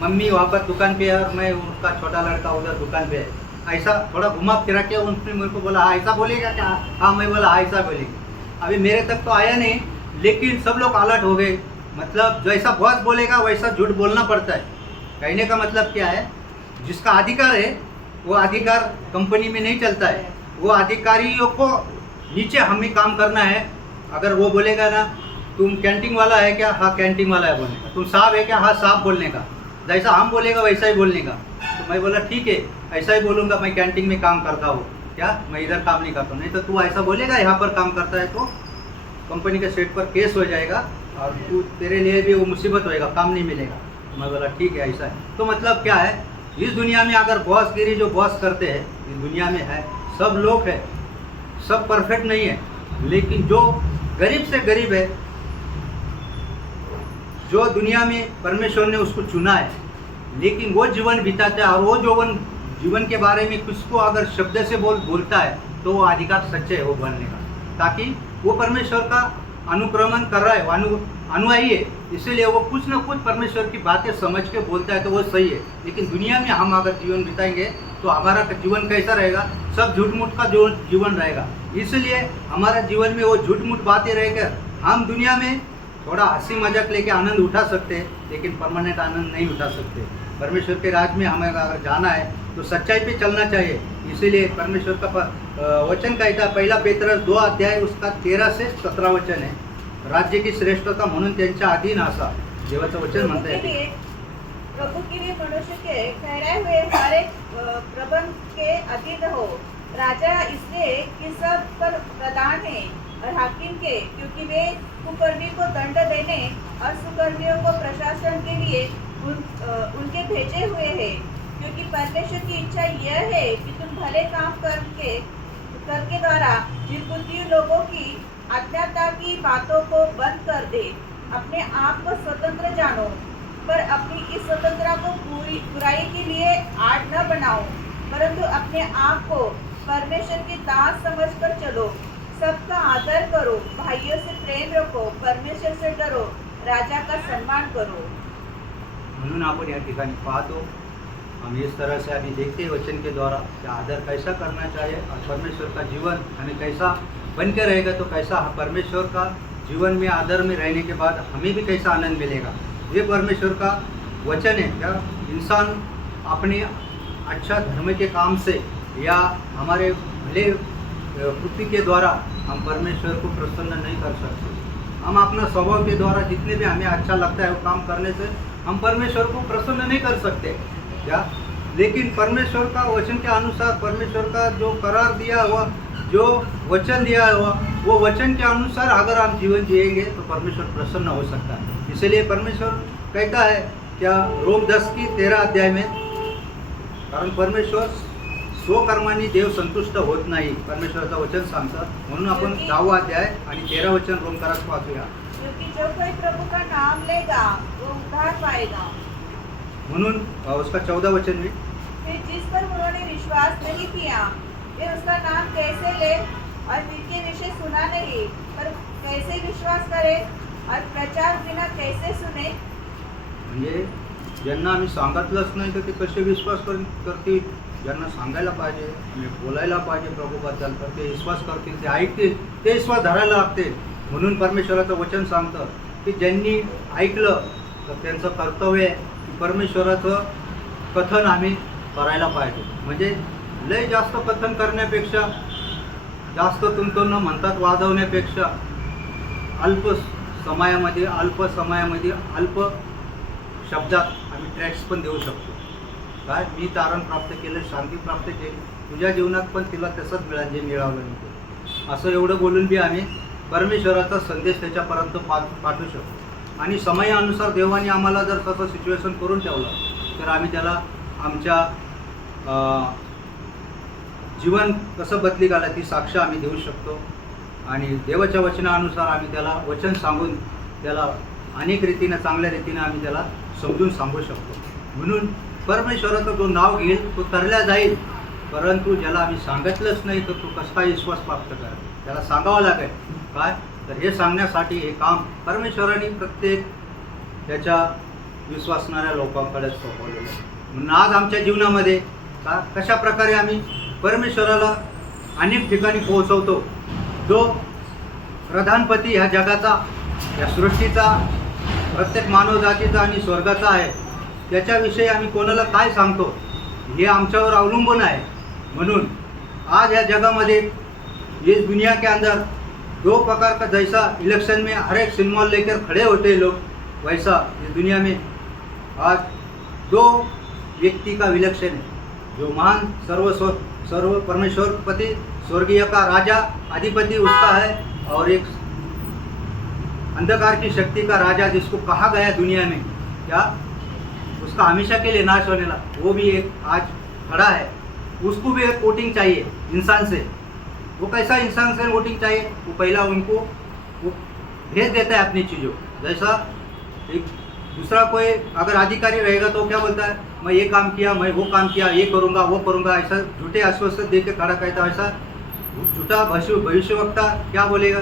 मम्मी वहाँ पर दुकान पे है और मैं उसका छोटा लड़का उधर दुकान पे है। ऐसा थोड़ा घुमा फिरा के उन्होंने मेरे को बोला हाँ ऐसा बोलेगा क्या। हाँ मैं बोला हाँ ऐसा बोलेगा। अभी मेरे तक तो आया नहीं, लेकिन सब लोग अलर्ट हो गए। मतलब जैसा बॉस बोलेगा वैसा झूठ बोलना पड़ता है। कहने का मतलब क्या है, जिसका अधिकार है वो अधिकार कंपनी में नहीं चलता है। वो अधिकारियों को नीचे हमें काम करना है। अगर वो बोलेगा ना तुम कैंटीन वाला है क्या, हाँ कैंटीन वाला है बोलने का। तुम साहब है क्या, हाँ साहब बोलने का। जैसा हम बोलेगा वैसा ही बोलने का। तो मैं बोला ठीक है ऐसा ही बोलूँगा, मैं कैंटीन में काम करता हूँ क्या, मैं इधर काम नहीं करता हूँ। नहीं तो तू ऐसा बोलेगा यहाँ पर काम करता है तो कंपनी के सेट पर केस हो जाएगा और तू तेरे लिए भी वो मुसीबत होएगा, काम नहीं मिलेगा। मैं बोला ठीक है ऐसा है। तो मतलब क्या है, इस दुनिया में अगर बॉसगिरी जो बॉस करते हैं इस दुनिया में है, सब लोग है, सब परफेक्ट नहीं है। लेकिन जो गरीब से गरीब है, जो दुनिया में परमेश्वर ने उसको चुना है, लेकिन वो जीवन बिताता है और वो जीवन के बारे में कुछ को अगर शब्द से बोलता है तो वो अधिकार सच्चे है वो बनने का, ताकि वो परमेश्वर का अनुक्रमण कर रहा है, अनुयायी है। इसीलिए वो कुछ ना कुछ परमेश्वर की बातें समझ के बोलता है तो वो सही है। लेकिन दुनिया में हम अगर जीवन बिताएंगे तो हमारा जीवन कैसा रहेगा, सब झूठ मूठ का जो जीवन रहेगा। इसलिए हमारा जीवन में वो झूठ मूठ बातें रहकर हम दुनिया में थोड़ा हंसी मजाक लेके आनंद उठा सकते हैं, लेकिन परमानेंट आनंद नहीं उठा सकते। परमेश्वर के राज में हमें अगर जाना है तो सच्चाई पे चलना चाहिए। इसीलिए परमेश्वर का वचन कहता है, 1 पेत्रस 2 अध्याय उसका 13 से 17 वचन है, राज्य की श्रेष्ठता म्हणून त्यांच्या अधीन असा, देवाचं वचन म्हणता येते। प्रभु के लिए मनुष्य के ठहराए हुए हर एक प्रबंध के अधीन हो। राजा इसलिए कि सब पर प्रधान है और हाकिम के, क्योंकि वे कुकर्मी को दंड देने और सुकर्मियों को प्रशासन के लिए उनके भेजे हुए हैं। क्योंकि परमेश्वर की इच्छा यह है कि तुम भले काम करके द्वारा निर्बुद्धि लोगों की अज्ञाता की बातों को बंद कर दे। अपने आप को स्वतंत्र जानो, पर अपनी इस स्वतंत्रता को बुराई के लिए आड़ न बनाओ, परंतु अपने आप को परमेश्वर की दास समझकर चलो। सबका आदर करो, भाइयों से प्रेम रखो, परमेश्वर से डरो, राजा का सम्मान करो। म्हणून आपण या ठिकाणी पाहतो, हम इस तरह से अभी देखते हैं वचन के द्वारा कि आदर कैसा करना चाहिए और परमेश्वर का जीवन हमें कैसा बन के रहेगा, तो कैसा परमेश्वर का जीवन में आदर में रहने के बाद हमें भी कैसा आनंद मिलेगा। ये परमेश्वर का वचन है। क्या इंसान अपने अच्छा धर्म के काम से या हमारे भले कृति के द्वारा हम परमेश्वर को प्रसन्न नहीं कर सकते। हम अपना स्वभाव के द्वारा जितने भी हमें अच्छा लगता है वो काम करने से हम परमेश्वर को प्रसन्न नहीं कर सकते क्या। लेकिन परमेश्वर का वचन के अनुसार, परमेश्वर का जो करार दिया हुआ, जो वचन दिया हुआ, वो वचन के अनुसार अगर हम जीवन जिएंगे तो परमेश्वर प्रसन्न हो सकता है। इसलिए परमेश्वर कहता है क्या, रोम 10 की 13 अध्याय में, कारण परमेश्वर स्वकर्मांनी देव संतुष्ट होत नाही, परमेश्वराचं वचन सांगतं। म्हणून आपण 10वा अध्याय आणि 13 वचन रोमकारात वाचूया। क्योंकि जो कोई प्रभु का नाम लेगा वो उद्धार पाएगा। म्हणून उसका 14 वचन में, फिर जिस पर उन्होंने विश्वास नहीं किया वे उसका नाम कैसे ले, और जिनके विषय सुना नहीं पर कैसे विश्वास करे, और प्रचार बिना कैसे सुने। म्हणजे ज्यांना आम्ही सांगितलंच नाही तर ते कसे विश्वास करतील। ज्यांना सांगायला पाहिजे, आम्ही बोलायला पाहिजे प्रभूबद्दल, तर ते विश्वास करतील, ते ऐकतील, ते विश्वास धरायला लागतील। म्हणून परमेश्वराचं वचन सांगतं की ज्यांनी ऐकलं तर त्यांचं कर्तव्य आहे की परमेश्वराचं कथन आम्ही करायला पाहिजे। म्हणजे लय जास्त कथन करण्यापेक्षा, जास्त तुमचं म्हणतात वाजवण्यापेक्षा अल्प समयामध्ये अल्प शब्दात आम्ही ट्रॅक्स पण देऊ शकतो. काय मी तारण प्राप्त केलं, शांती प्राप्त केली, तुझ्या जीवनात पण तिला तसंच मिळालं जे मिळालं नाही ते. असं एवढं बोलून बी आम्ही परमेश्वराचा संदेश त्याच्यापर्यंत पाठवू शकतो. आणि समयानुसार देवाने आम्हाला जर तसं सिच्युएशन करून ठेवलं तर आम्ही त्याला आमच्या जीवन कसं बदली घाला ती साक्ष आम्ही देऊ शकतो. आणि देवाच्या वचनानुसार आम्ही त्याला वचन सांगून त्याला अनेक रीतीनं चांगल्या रीतीनं आम्ही त्याला समजून सांगू शकतो. म्हणून परमेश्वराचं जो नाव घेईल तो तरल्या जाईल, परंतु ज्याला आम्ही सांगितलंच नाही तर तो कसा काय विश्वास प्राप्त करेल, त्याला सांगावं लागेल. काय तर हे सांगण्यासाठी हे काम परमेश्वराने प्रत्येक त्याच्या विश्वासणाऱ्या लोकांकडे सोपवलेलं आहे. म्हणून आज आमच्या जीवनामध्ये कशा प्रकारे आम्ही परमेश्वराला अनेक ठिकाणी पोहोचवतो. जो प्रधानपती ह्या जगाचा, या सृष्टीचा, प्रत्येक मानवजातीचा आणि स्वर्गाचा आहे, त्याच्याविषयी आम्ही कोणाला काय सांगतो हे आमच्यावर अवलंबून आहे. म्हणून आज या जगामध्ये इस दुनिया के अंदर दो प्रकार का, जैसा इलेक्शन में हर एक सिनेमा लेकर खड़े होते लोग, वैसा इस दुनिया में आज दो व्यक्ति का विलक्षण है. जो महान सर्व परमेश्वरपति स्वर्गीय का राजा अधिपति उसका है, और एक अंधकार की शक्ति का राजा जिसको कहा गया दुनिया में क्या उसका हमेशा के लिए नाश होने लगा, वो भी एक आज खड़ा है. उसको भी एक वोटिंग चाहिए इंसान से. वो कैसा इंसान से वोटिंग चाहिए? वो पहला उनको वो भेज देता है अपनी चीज़ों. जैसा एक दूसरा कोई अगर अधिकारी रहेगा तो क्या बोलता है, मैं ये काम किया, मैं वो काम किया, ये करूँगा वो करूँगा, ऐसा झूठे आश्वासन दे के खड़ा कहता है. ऐसा झूठा भविष्यवक्ता क्या बोलेगा,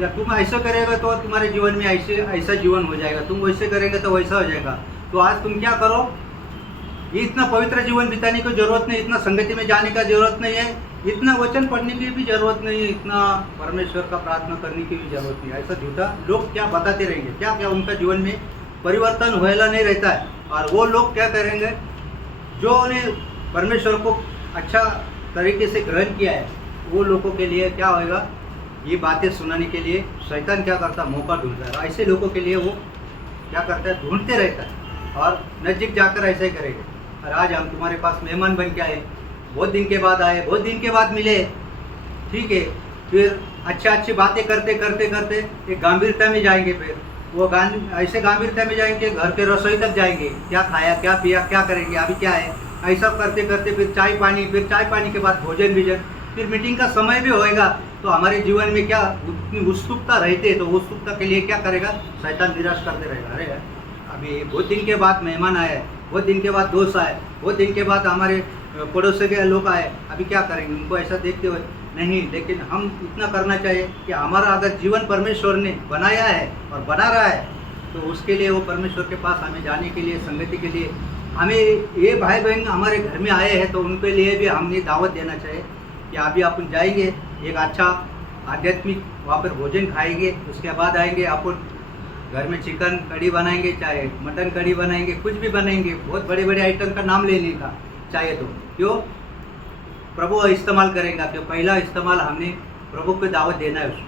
या तुम ऐसा करेगा तो तुम्हारे जीवन में ऐसा जीवन हो जाएगा, तुम वैसे करेंगे तो वैसा हो जाएगा. तो आज तुम क्या करो, ये इतना पवित्र जीवन बिताने की जरूरत नहीं, इतना संगति में जाने का जरूरत नहीं है, इतना वचन पढ़ने की भी जरूरत नहीं है, इतना परमेश्वर का प्रार्थना करने की भी जरूरत नहीं है. ऐसा झूठा लोग क्या बताते रहेंगे, क्या क्या उनका जीवन में परिवर्तन होएला नहीं रहता है. और वो लोग क्या करेंगे जो ने परमेश्वर को अच्छा तरीके से ग्रहण किया है, वो लोगों के लिए क्या होएगा, ये बातें सुनाने के लिए शैतान क्या करता है, मौका ढूंढता है. ऐसे लोगों के लिए वो क्या करता है, ढूंढते रहता है और नज़दीक जाकर ऐसा ही करेंगे. और आज हम तुम्हारे पास मेहमान बन के आए, बहुत दिन के बाद आए, बहुत दिन के बाद मिले, ठीक है. फिर अच्छी बातें करते करते करते एक गंभीरता में जाएंगे. फिर वो ऐसे गंभीरता में जाएंगे, घर के रसोई तक जाएंगे, क्या खाया क्या पिया क्या करेंगे अभी क्या है, ऐसा करते करते फिर चाय पानी के बाद भोजन भीजन, फिर मीटिंग का समय भी होएगा. तो हमारे जीवन में क्या उतनी उत्सुकता रहती है, तो उत्सुकता के लिए क्या करेगा, शैतान निराश करते रहेगा. अरे अभी बहुत दिन के बाद मेहमान आए, बहुत दिन के बाद दोस्त आए, बहुत दिन के बाद हमारे पड़ोसी के लोग आए, अभी क्या करेंगे, उनको ऐसा देखते हुए नहीं. लेकिन हम इतना करना चाहिए कि हमारा अगर जीवन परमेश्वर ने बनाया है और बना रहा है, तो उसके लिए वो परमेश्वर के पास हमें जाने के लिए, संगति के लिए, हमें ये भाई बहन हमारे घर में आए हैं तो उनके लिए भी हमने दावत देना चाहिए कि अभी अपन जाएंगे, एक अच्छा आध्यात्मिक वहाँ पर भोजन खाएंगे, उसके बाद आएंगे अपन घर में चिकन कड़ी बनाएंगे, चाहे मटन कड़ी बनाएंगे, कुछ भी बनाएंगे, बहुत बड़े बड़े आइटम का नाम लेने का चाहिए. तो क्यों प्रभु इस्तेमाल करेंगे, कि पहला इस्तेमाल हमने प्रभु को दावत देना है उसको.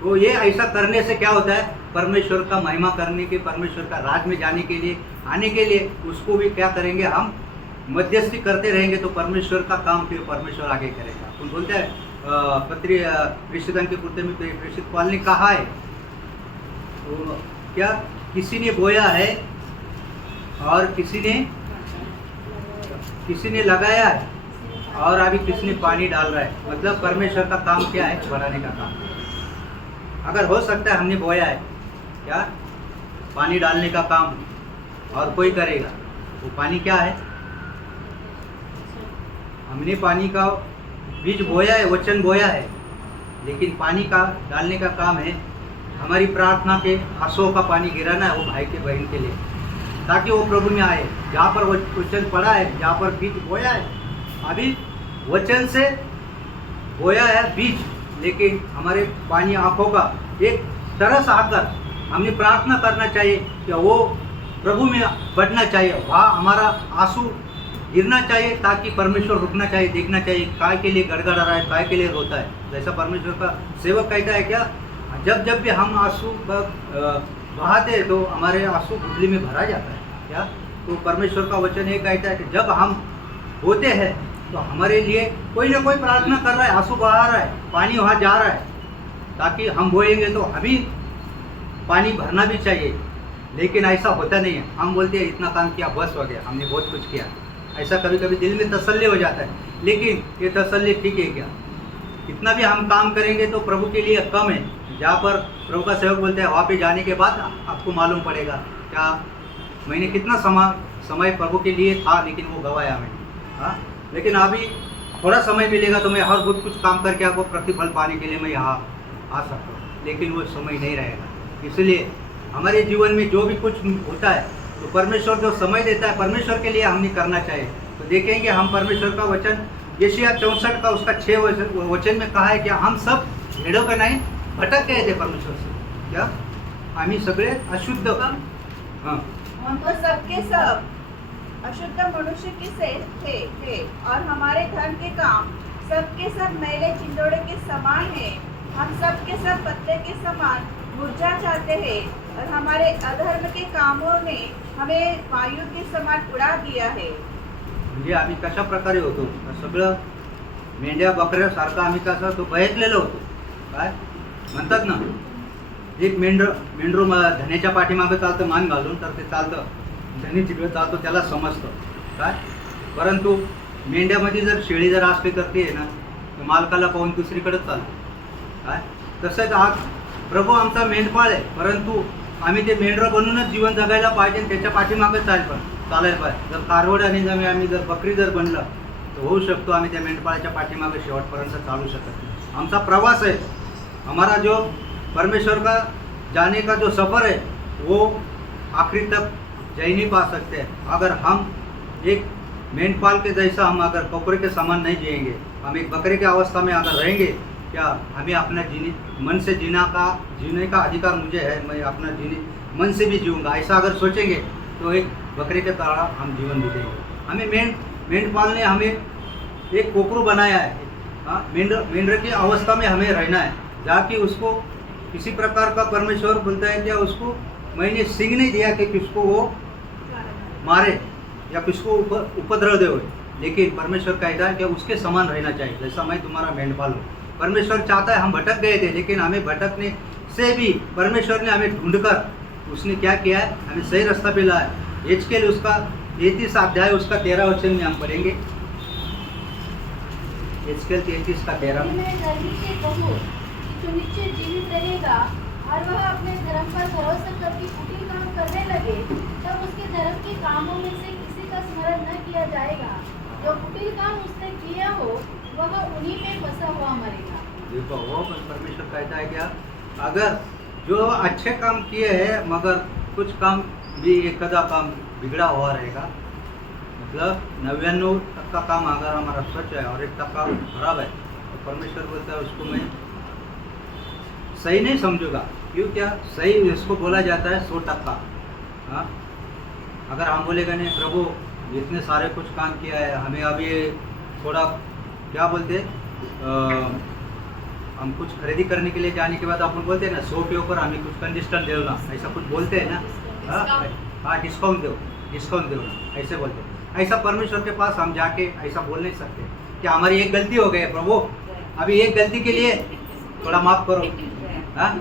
तो ये ऐसा करने से क्या होता है, परमेश्वर का महिमा करने के, परमेश्वर का राज में जाने के लिए, आने के लिए उसको भी क्या करेंगे, हम मध्यस्थी करते रहेंगे. तो परमेश्वर का काम फिर परमेश्वर आगे करेगा. तो बोलते हैं प्रेषितों के पुत्र में प्रेषित पाल ने कहा है, तो क्या किसी ने बोया है और किसी ने लगाया है, और अभी किसी ने पानी डाल रहा है. मतलब परमेश्वर का काम क्या है, बढ़ाने का काम. अगर हो सकता है हमने बोया है क्या, पानी डालने का काम, और कोई करेगा, वो पानी क्या है, हमने पानी का बीज बोया है, वचन बोया है, लेकिन पानी का डालने का काम है हमारी प्रार्थना के आंसुओं का पानी गिराना है वो भाई के बहन के लिए, ताकि वो प्रभु में आए. जहाँ पर वचन पड़ा है, जहाँ पर बीज बोया है, अभी वचन से बोया है बीज, लेकिन हमारे पानी आँखों का एक तरस आकर हमने प्रार्थना करना चाहिए कि वो प्रभु में बढ़ना चाहिए. वहाँ हमारा आंसू गिरना चाहिए ताकि परमेश्वर रुकना चाहिए, देखना चाहिए काय के लिए गड़गड़ा रहा है, काय के लिए रोता है। जैसा परमेश्वर का सेवक कहता है क्या, जब जब भी हम आंसू बहाते हैं तो हमारे आंसू गुठली में भरा जाता है क्या। तो परमेश्वर का वचन ये कहता है कि जब हम होते हैं तो हमारे लिए कोई ना कोई प्रार्थना कर रहा है, आंसू बहा रहा है, पानी वहाँ जा रहा है, ताकि हम बोएंगे तो हमें पानी भरना भी चाहिए। लेकिन ऐसा होता नहीं है, हम बोलते हैं इतना काम किया बस हो गया, हमने बहुत कुछ किया। ऐसा कभी कभी दिल में तसल्ली हो जाता है, लेकिन ये तसल्ली ठीक है क्या? कितना भी हम काम करेंगे तो प्रभु के लिए कम है। जहाँ पर प्रभु का सेवक बोलते हैं वहाँ पे जाने के बाद आपको मालूम पड़ेगा क्या मैंने कितना समय प्रभु के लिए था, लेकिन वो गवाया मैंने। हाँ, लेकिन अभी थोड़ा समय मिलेगा तो मैं हर बहुत कुछ काम करके आपको प्रतिफल पाने के लिए मैं यहाँ आ सकता हूँ, लेकिन वो समय नहीं रहेगा। इसलिए हमारे जीवन में जो भी कुछ होता है तो परमेश्वर जो समय देता है परमेश्वर के लिए हमने करना चाहिए। तो देखेंगे हम परमेश्वर का वचन यशायाह 64 का उसका 6 वचन में कहा है कि हम सब भेड़ों का नहीं भटक गए थे परमेश्वर से क्या, आम्ही सगळे अशुद्ध। हाँ, हम तो सबके सब अशुद्ध मनुष्य की से थे और हमारे धर्म के काम सबके सब मैले चिंदोड़े के समान है। हम सब के सब पत्ते के समान मुरझा जाते हैं और हमारे अधर्म के कामों ने हमें वायु के समान उड़ा दिया है। म्हणजे आम्ही कशा प्रकारे होतो, सगळं मेंढ्या बकऱ्यासारखं आम्ही कसं तो बहकलेलो होतो। काय म्हणतात ना, एक मेंढरू धन्याच्या पाठीमागे चालतं मान घालून, तर ते चालतं, धनी जिकडे चालतो त्याला समजतं काय। परंतु मेंढ्यामध्ये जर शेळी जर असली तर ते आहे ना मालकाला पाहून दुसरीकडेच चालतं काय। तसंच आज प्रभू आमचा मेंढपाळ आहे, परंतु आम्ही ते मेंढरं बनूनच जीवन जगायला पाहिजे, त्याच्या पाठीमागे चालायला पाहिजे। जर कारवड आणि आम्ही जर बकरी जर बनलं तर होऊ शकतो आम्ही त्या मेंढपाळाच्या पाठीमागे शेवटपर्यंत चालू शकत नाही। आमचा प्रवास है, हमारा जो परमेश्वर का जाने का जो सफ़र है वो आखिरी तक जा नहीं पा सकते हैं। अगर हम एक मेंढपाल के जैसा हम अगर बकरे के समान नहीं जिएंगे, हम एक बकरे की अवस्था में अगर रहेंगे, क्या हमें अपना मन से जीने का अधिकार मुझे है, मैं अपना मन से भी जीऊँगा, ऐसा अगर सोचेंगे तो एक बकरे के तरह हम जीवन बिताएंगे। हमें मेंढपाल ने हमें एक कोकरू बनाया है। हाँ, मेंढर की अवस्था में हमें रहना है, जाकि उसको किसी प्रकार का परमेश्वर बोलता है क्या उसको मैंने सिंह नहीं दिया कि किसको वो मारे या किसको उपद्रव दे, लेकिन परमेश्वर कहता है कि उसके समान रहना चाहिए, जैसा मैं तुम्हारा मेंढपाल हूँ। परमेश्वर चाहता है, हम भटक गए थे, लेकिन हमें भटकने से भी परमेश्वर ने हमें ढूंढकर उसने क्या किया है, हमें सही रास्ता पे लाया। एजकेल उसका 33 अध्याय उसका 13 वचन में हम पढ़ेंगे। एजकेल 33 का 13 में मैं धर्मी से कहूँ कि तू निश्चय जीवित रहेगा और वह अपने धर्म पर भरोसा करके कुटिल काम करने लगे, तब उसके धर्म के कामों में से किसी का स्मरण न किया जाएगा। जो कुटिल काम उसने किया हो वह उन्हीं में फंसा हुआ मरेगा। देखो वो परमेश्वर कहता है क्या, अगर जो अच्छे काम किए हैं मगर कुछ काम भी एक आधा काम बिगड़ा हुआ रहेगा, मतलब 99% काम अगर हमारा स्वच्छ है और 1% खराब है, तो परमेश्वर बोलता है उसको मैं सही नहीं समझूंगा। क्यों, क्या सही इसको बोला जाता है 100%। हाँ, अगर हम बोलेगा नहीं प्रभु इतने सारे कुछ काम किया है, हमें अभी थोड़ा क्या बोलते हम कुछ खरीदी करने के लिए जाने के बाद अपन बोलते हैं ना 100 के ऊपर हमें कुछ कंडिशन दो ना, ऐसा कुछ बोलते हैं ना। हाँ, डिस्काउंट दो ना, ऐसे बोलते हैं। ऐसा परमेश्वर के पास हम जाके ऐसा बोल नहीं सकते कि हमारी एक गलती हो गई प्रभु, अभी एक गलती के लिए थोड़ा माफ़ करो। हाँ,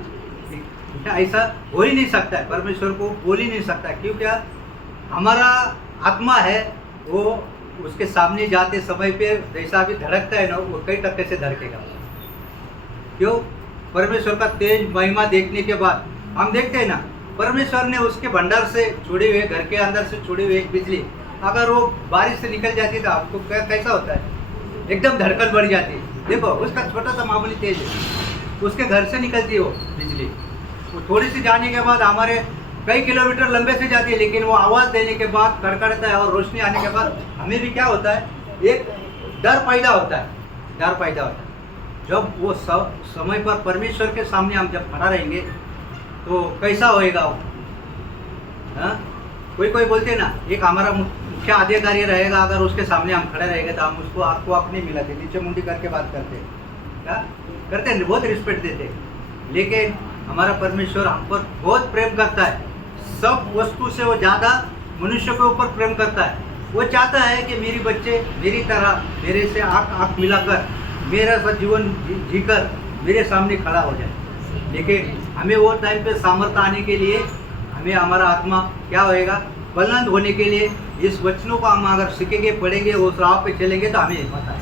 ऐसा हो ही नहीं सकता है, परमेश्वर को बोल ही नहीं सकता है। क्यों, क्या हमारा आत्मा है वो उसके सामने जाते समय पे जैसा भी धड़कता है ना वो कई टक्के से धड़केगा। क्यों, परमेश्वर का तेज महिमा देखने के बाद हम देखते हैं ना, परमेश्वर ने उसके भंडार से छोड़े हुए, घर के अंदर से छोड़ी हुई एक बिजली अगर वो बारिश से निकल जाती तो आपको कैसा होता है, एकदम धड़कन बढ़ जाती है। देखो उसका छोटा सा मामूली तेज है, उसके घर से निकलती है वो बिजली, वो थोड़ी सी जाने के बाद हमारे कई किलोमीटर लंबे से जाती है, लेकिन वो आवाज़ देने के बाद कड़कड़ता है और रोशनी आने के बाद हमें भी क्या होता है, एक डर पैदा होता है। जब वो समय पर परमेश्वर के सामने हम जब खड़ा रहेंगे तो कैसा होएगा वो। हाँ, कोई बोलते हैं ना, एक हमारा मुख्य अधिकारी रहेगा, अगर उसके सामने हम खड़े रहेंगे तो हम उसको आपको आँख नहीं मिलाते, नीचे मुंडी करके बात करते हैं, क्या करते हैं, बहुत रिस्पेक्ट देते हैं। लेकिन हमारा परमेश्वर हम पर बहुत प्रेम करता है, सब वस्तु से वो ज़्यादा मनुष्य के ऊपर प्रेम करता है। वो चाहता है कि मेरी बच्चे मेरी तरह मेरे से आँख मिलाकर मेरा सा जीवन जीकर मेरे सामने खड़ा हो जाए। लेकिन हमें वो टाइम पे सामर्थ्य आने के लिए हमें हमारा आत्मा क्या होएगा, बुलंद होने के लिए इस वचनों को हम अगर सीखेंगे, पढ़ेंगे, उस राह पे चलेंगे तो हमें हिम्मत आए।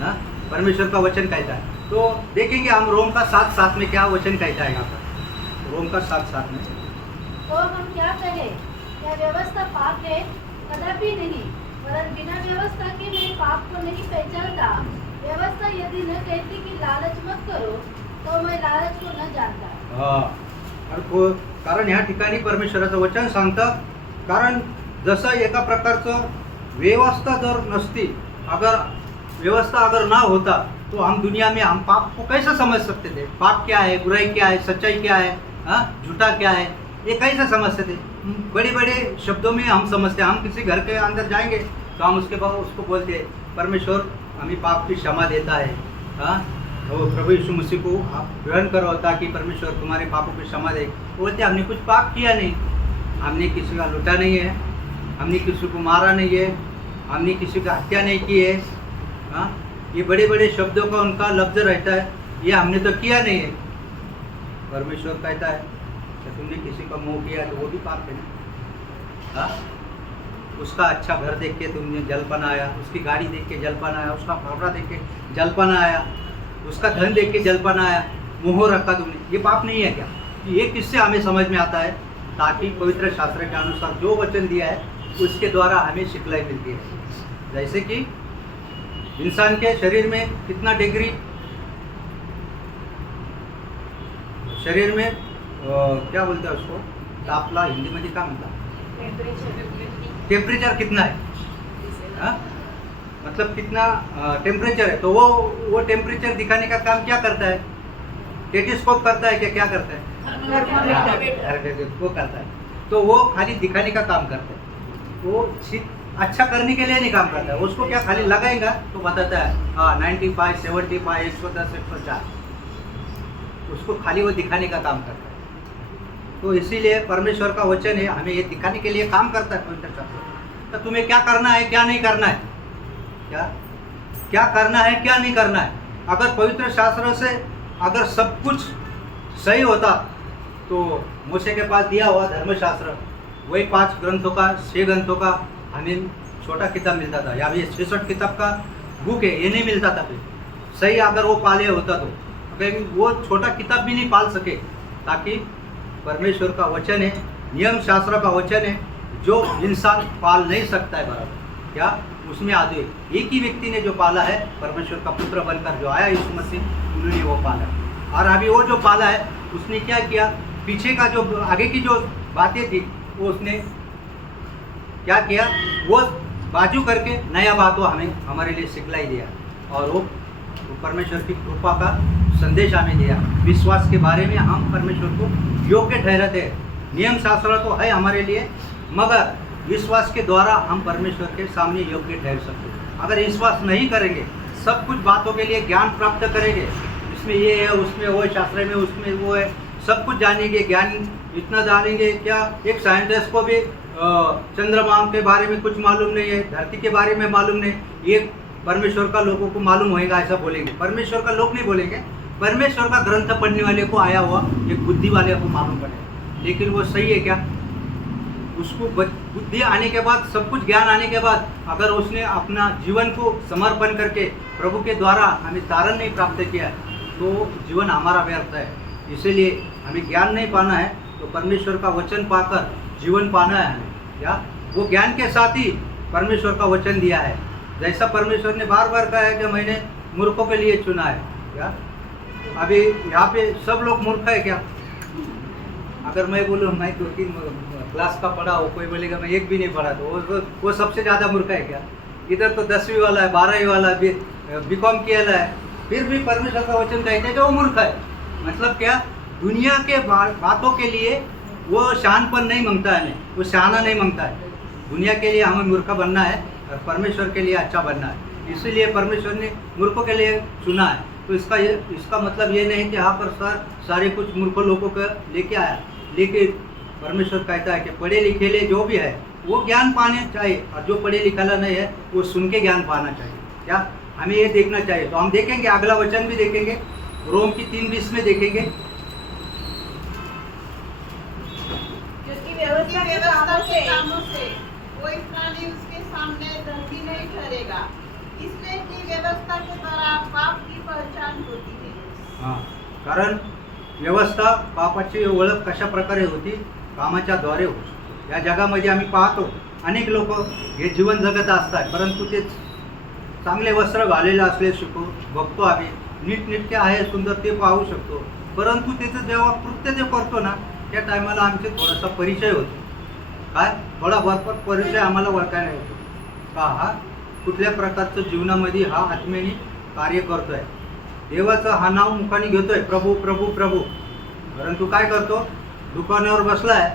हाँ, परमेश्वर का वचन कहता है। तो देखेंगे हम रोम का 7:7 में क्या वचन कहता है यहाँ पर, रोम का 7:7 में। तो हम क्या कहें? क्या व्यवस्था पाप है? कदापि नहीं, वरन बिना व्यवस्था के मैं पाप को नहीं पहचानता। व्यवस्था यदि न कहती कि लालच मत करो, तो मैं लालच को न जानता। हां, कारण ह्या ठिकाणी परमेश्वराचं वचन सांगतं, कारण जसं एका प्रकारचं व्यवस्था जर नसती, अगर व्यवस्था अगर ना होता तो हम दुनिया में हम पाप को कैसे समझ सकते थे? पाप क्या है, बुराई क्या है, सच्चाई क्या है, हाँ झूठा क्या है, ये कैसे समझते थे? बड़े बड़े शब्दों में हम समझते हैं। हम किसी घर के अंदर जाएंगे तो हम उसके बाद उसको बोलते हैं परमेश्वर हमें पाप की क्षमा देता है। हाँ, तो प्रभु यीशु मसीह को आप ग्रहण करो ताकि परमेश्वर तुम्हारे पापों की क्षमा दे। बोलते हमने कुछ पाप किया नहीं, हमने किसी का लूटा नहीं है, हमने किसी को मारा नहीं है, हमने किसी का हत्या नहीं की है। हाँ, ये बड़े बड़े शब्दों का उनका लफ्ज रहता है, ये हमने तो किया नहीं है। परमेश्वर कहता है कि तुमने किसी का मोह किया तो वो भी पाप है ना। हाँ, उसका अच्छा घर देख के तुमने जलपन आया, उसकी गाड़ी देख के जलपन आया, उसका कपड़ा देख के जलपन आया, उसका धन देख के जलपन आया, मोह रखा तुमने, ये पाप नहीं है क्या? ये किससे हमें समझ में आता है? ताकि पवित्र शास्त्र के अनुसार जो वचन दिया है उसके द्वारा हमें सिखलाई मिलती है। जैसे कि इंसान के शरीर में कितना डिग्री, शरीर में क्या बोलते हैं उसको, तापला हिंदी मध्ये काय म्हणतात, टेम्परेचर कितना है, हाँ? मतलब कितना टेम्परेचर है, तो वो टेम्परेचर दिखाने का काम क्या करता है? टेलीस्कोप करता है क्या करता है? वो करता है। तो वो खाली दिखाने का काम करता है, वो अच्छा करने के लिए नहीं काम करता है। उसको क्या खाली लगाएगा तो बताता है हाँ 95, 75, 110, 104, उसको खाली वो दिखाने का काम करता है। तो इसीलिए परमेश्वर का वचन है, हमें ये दिखाने के लिए काम करता है पवित्र शास्त्र। तो तुम्हें क्या करना है, क्या नहीं करना है, क्या करना है, क्या नहीं करना है। अगर पवित्र शास्त्र से अगर सब कुछ सही होता तो मूसे के पास दिया हुआ धर्मशास्त्र, वही 5 ग्रंथों का, 6 ग्रंथों का हमें छोटा किताब मिलता था, या ये 66 किताब का बुक है, ये नहीं मिलता था। फिर सही अगर वो पाले होता तो, लेकिन वो छोटा किताब भी नहीं पाल सके। ताकि परमेश्वर का वचन है, नियम शास्त्र का वचन है, जो इंसान पाल नहीं सकता है बराबर, क्या उसमें आदि एक ही व्यक्ति ने जो पाला है, परमेश्वर का पुत्र बनकर जो आया यीशु मसीह, उन्होंने वो पाला। और अभी वो जो पाला है उसने क्या किया, पीछे का जो आगे की जो बातें थी वो उसने क्या किया, वो बाजू करके नया बात वो हमें हमारे लिए सिखलाई दिया। और वो परमेश्वर की कृपा का संदेश हमें दिया। विश्वास के बारे में हम परमेश्वर को योग्य ठहराते हैं। नियम शास्त्र तो है हमारे लिए, मगर विश्वास के द्वारा हम परमेश्वर के सामने योग्य ठहर सकते हैं। अगर विश्वास नहीं करेंगे, सब कुछ बातों के लिए ज्ञान प्राप्त करेंगे, इसमें ये है, उसमें वो है, शास्त्र में उसमें वो है, सब कुछ जानेंगे, ज्ञान इतना जानेंगे क्या, एक साइंटिस्ट को भी चंद्रमा के बारे में कुछ मालूम नहीं है, धरती के बारे में मालूम नहीं, ये परमेश्वर का लोगों को मालूम होएगा ऐसा बोलेंगे। परमेश्वर का लोग नहीं बोलेंगे, परमेश्वर का ग्रंथ पढ़ने वाले को आया हुआ एक बुद्धि वाले को मालूम पड़ेगा। लेकिन वो सही है क्या? उसको बुद्धि आने के बाद, सब कुछ ज्ञान आने के बाद, अगर उसने अपना जीवन को समर्पण करके प्रभु के द्वारा हमें तारण नहीं प्राप्त किया तो जीवन हमारा व्यर्थ है। इसीलिए हमें ज्ञान नहीं पाना है तो परमेश्वर का वचन पाकर जीवन पाना है हमें। क्या वो ज्ञान के साथ ही परमेश्वर का वचन दिया है। जैसा परमेश्वर ने बार बार कहा है कि मैंने मूर्खों के लिए चुना है। क्या अभी यहाँ पे सब लोग मूर्ख है क्या? अगर मैं बोलूँ मैं 2-3 क्लास का पढ़ा हो, कोई बोलेगा मैं एक भी नहीं पढ़ा, तो वो सबसे ज़्यादा मूर्ख है क्या? इधर तो 10वीं वाला है, 12वीं वाला भी बीकॉम किया है, फिर भी परमेश्वर का वचन कहते हैं कि वो मूर्ख है। मतलब क्या? दुनिया के बातों के लिए वो शानपन नहीं मांगता है, वो शाना नहीं मांगता है। दुनिया के लिए हमें मूर्ख बनना है और परमेश्वर के लिए अच्छा बनना है। इसीलिए परमेश्वर ने मूर्खों के लिए चुना है। तो इसका मतलब ये नहीं कि यहाँ पर सारे कुछ मूर्ख लोगों को लेके आया, लेकिन परमेश्वर कहता है कि पढ़े लिखे ले जो भी है वो ज्ञान पाने चाहिए, और जो पढ़े लिखा नहीं है वो सुन के ज्ञान पाना चाहिए। क्या हमें ये देखना चाहिए? तो हम देखेंगे, अगला वचन भी देखेंगे, रोम की 3:20 में देखेंगे। क्योंकि व्यवस्था के व्यवस्था कामों के से कामों से कोई प्राणी उसके सामने धर्मी नहीं ठहरेगा, इसलिए कि व्यवस्था के द्वारा पाप की पहचान होती है। हां, कारण व्यवस्था पापाची ओळख कशा प्रकारे होती? कामाच्या द्वारे होती। या जगामध्ये आम्ही पाहतो अनेक लोक हे जीवन जगत असतात, परंतु ते चांगले वस्त्र घालेले असले शिकू बघतो आम्ही, नीटनेटके आहे, सुंदर ते पाहू शकतो, परंतु त्याचं जेव्हा कृत्य जे करतो ना त्या टायमाला आमचे थोडासा परिचय होतो। काय थोडा भरपूर परिचय आम्हाला ओळखायला येतो का हा कुठल्या प्रकारचं जीवनामध्ये हा आत्मेने कार्य करतोय, देवाचं हा नाव मुखाने घेतोय, प्रभू प्रभू प्रभू, परंतु काय करतो? दुकानावर बसलाय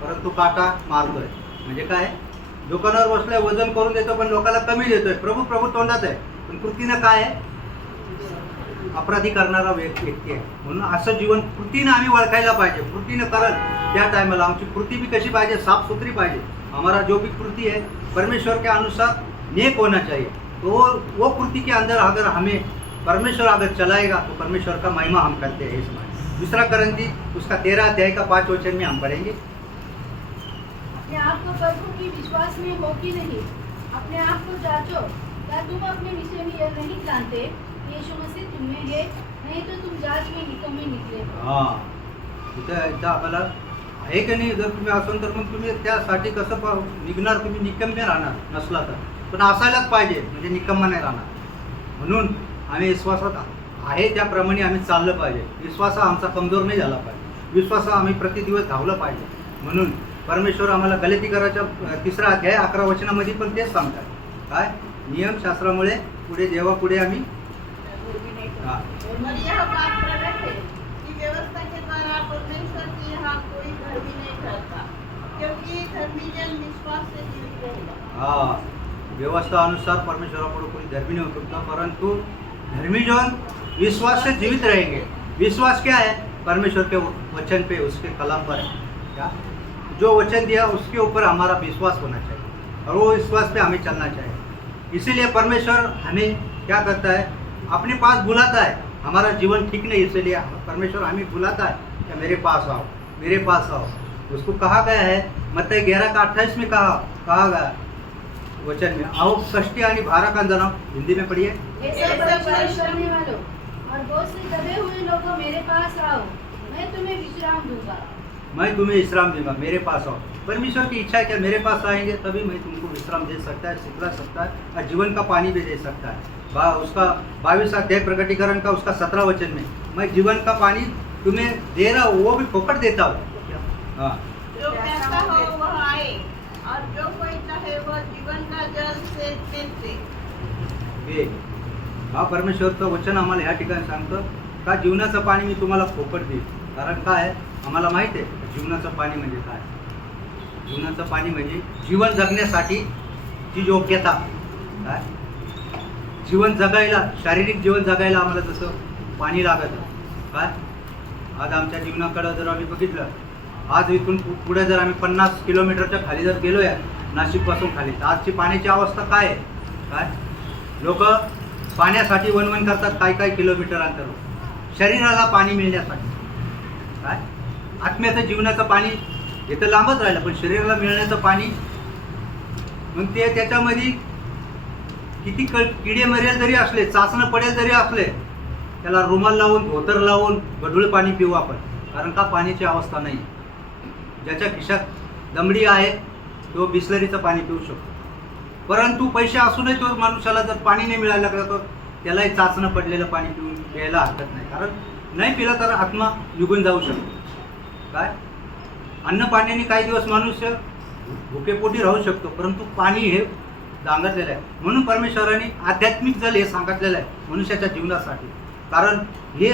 परंतु काटा मारतोय। म्हणजे काय? दुकानावर बसलाय, वजन करून देतो पण लोकांना कमी देतोय, प्रभू प्रभू तोंडात आहे, पण कृतीनं काय आहे? अपराधी करणारा व्यक्ती आहे। म्हणून असं जीवन कृतीनं आम्ही ओळखायला पाहिजे। कृतीनं कारण त्या टायमाला आमची कृती भी कशी पाहिजे? साफ सुथरी पाहिजे। हमारा जो भी कृति है परमेश्वर के अनुसार नेक होना चाहिए। तो वो कृति के अंदर अगर हमें परमेश्वर अगर चलाएगा तो परमेश्वर का महिमा हम करते हैं। इस समय 2 करंती उसका 13 अध्याय का 5 वचन में हम पढ़ेंगे। अपने आप को प्रभु की विश्वास में हो कि नहीं, अपने आप को जांचो, क्या तुम अपने विषय में यह नहीं जानते कि यीशु मसीह तुम में है, नहीं तो तुम जांच में निकम्मे निकले। हां, इथं आम्हाला आहे की नाही? जर तुम्ही असाल तर मग तुम्ही त्यासाठी कसं निघणार? तुम्ही निकम्मे राहणार नसला तर, पण असायलाच पाहिजे, म्हणजे निकम्मा नाही राहणार। म्हणून आम्ही विश्वासात आहे त्याप्रमाणे आम्ही चाललं पाहिजे। विश्वास आमचा कमजोर नाही झाला पाहिजे, विश्वास आम्ही प्रतिदिवस धावलं पाहिजे। म्हणून परमेश्वर आम्हाला गलातीकराच्या 3 अध्याय 11 वचनामध्ये पण तेच सांगतात, काय नियमशास्त्रामुळे पुढे देवापुढे आम्ही हां और यह बात प्रकट है कि व्यवस्था के द्वारा परमेश्वर के यहाँ कोई धर्मी नहीं ठहरता, क्योंकि धर्मी जन विश्वास से जीवित रहेगा। हाँ, व्यवस्था अनुसार परमेश्वरापुढे कोई धर्मी नहीं हो सकता, परंतु धर्मी जन विश्वास से जीवित रहेंगे। विश्वास क्या है? परमेश्वर के वचन पे, उसके कलाम पर है। क्या जो वचन दिया उसके ऊपर हमारा विश्वास होना चाहिए और वो विश्वास पे हमें चलना चाहिए। इसीलिए परमेश्वर हमें क्या करता है? अपने पास बुलाता है। हमारा जीवन ठीक नहीं, इसलिए परमेश्वर हमें बुलाता है कि मेरे पास आओ, मेरे पास आओ। उसको कहा गया है मत्ती 11 का 28 में कहा गया वचन में, आओ कष्टी आणि भारा जनाओ। हिंदी में पढ़िए। ये सब परिश्रम करने वालों और बोझ से दबे हुए लोगों मेरे पास आओ, मैं तुम्हें विश्राम दूंगा। मैं तुम्हें विश्राम दूंगा, मेरे पास आओ। परमेश्वर की इच्छा है कि मेरे पास आएंगे तभी मैं तुमको विश्राम दे सकता है, सिखला सकता है और जीवन का पानी भी दे सकता है। उसका 22 अध्याय प्रकटीकरण का उसका 17 वचन में, मैं जीवन का पानी तुम्हें दे रहा हूँ, वो भी फोकट देता हूँ। हाँ, जो प्यासा हो वह आए, और जो कोई चाहे वह जीवन का जल से पीते। हे हा परमेश्वरचं वचन आम्हाला ह्या ठिकाणी सांगतं का जीवनाचं पाणी मी तुम्हाला फोकट देईन। कारण काय आम्हाला माहीत आहे जीवनाचं पाणी म्हणजे काय? जीवनाचं पाणी म्हणजे जीवन जगण्यासाठी ची योग्यता। काय जीवन जगायला, शारीरिक जीवन जगायला आम्हाला जसं पाणी लागतं, काय आज आमच्या जीवनाकडे जर आम्ही बघितलं, आज इथून पुढे जर आम्ही 50 किलोमीटरच्या खाली जर गेलो या नाशिकपासून खाली, तर आजची पाण्याची अवस्था काय आहे? काय लोक पाण्यासाठी वणवण करतात काय किलोमीटर अंतर, शरीराला पाणी मिळण्यासाठी। काय आत्म्याचं जीवनाचं पाणी इथं लांबच राहिलं, पण शरीराला मिळण्याचं पाणी मग ते त्याच्यामध्ये किती किडे मरेल जरी असले, चाचणं पडेल जरी असले, त्याला रुमाल लावून, धोतर लावून गढूळ पाणी पिऊ आपण। कारण का पाण्याची अवस्था नाही। ज्याच्या खिशात दमडी आहे तो बिस्लरीचं पाणी पिऊ शकतो, परंतु पैसे असूनही तो मनुष्याला जर पाणी नाही मिळालं लागलं तर त्यालाही चाचणं पडलेलं पाणी पिऊन प्यायला हरकत नाही। कारण नाही पिलं तर आत्मा निघून जाऊ शकतो। काय अन्न पाण्याने काही दिवस मनुष्य भुकेपोटी राहू शकतो, परंतु पाणी हे सांगितलेलं आहे। म्हणून परमेश्वराने आध्यात्मिक जल हे सांगितलेलं आहे मनुष्याच्या जीवनासाठी। कारण हे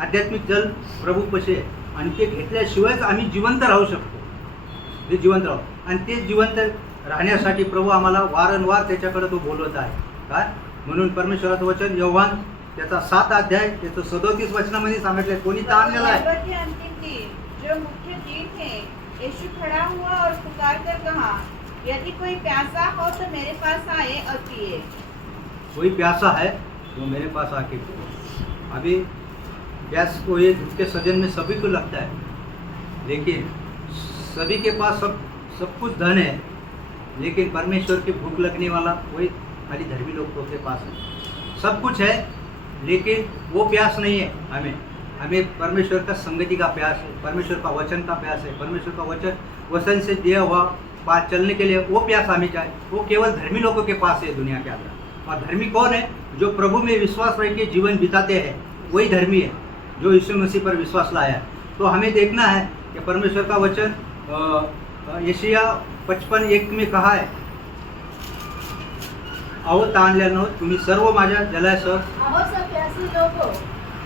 आध्यात्मिक जल प्रभूपाशी आहे आणि ते घेतल्याशिवायच आम्ही जिवंत राहू शकतो। ते जिवंत राहू आणि ते जिवंत राहण्यासाठी प्रभू आम्हाला वारंवार त्याच्याकडे तो बोलवत आहे. काय म्हणून परमेश्वराचं वचन योहान त्याचा 7 अध्याय त्याचं 37 वचनामध्ये सांगितलंय. कोणी ताणलेला आहे. बाइबल के अंतिम दिन जो मुख्य दिन है, यीशु खड़ा हुआ और पुकार कर कहा, यदि कोई प्यासा हो तो मेरे पास आए और पिए. कोई प्यासा है वो मेरे पास आके पिए. अभी प्यास को ये दुख सजन में सभी को लगता है, लेकिन सभी के पास सब कुछ धन है, लेकिन परमेश्वर की भूख लगने वाला वही खाली धर्मी लोगों के पास है. सब कुछ है लेकिन वो प्यास नहीं है. हमें परमेश्वर का संगति का प्यास है, परमेश्वर का वचन का प्यास है. परमेश्वर का वचन से दिया हुआ पास चलने के लिए वो प्यास हमें चाहिए. वो केवल धर्मी लोगों के पास है दुनिया के अंदर. और धर्मी कौन है? जो प्रभु में विश्वास रख के जीवन बिताते हैं, वही धर्मी है जो यीशु मसीह पर विश्वास लाया. तो हमें देखना है कि परमेश्वर का वचन यशाया 55:1 में कहा है, अहो ताणल्यानो तुम्ही सर्व माझ्या जलाशय. आओ सब प्यासे लोगों,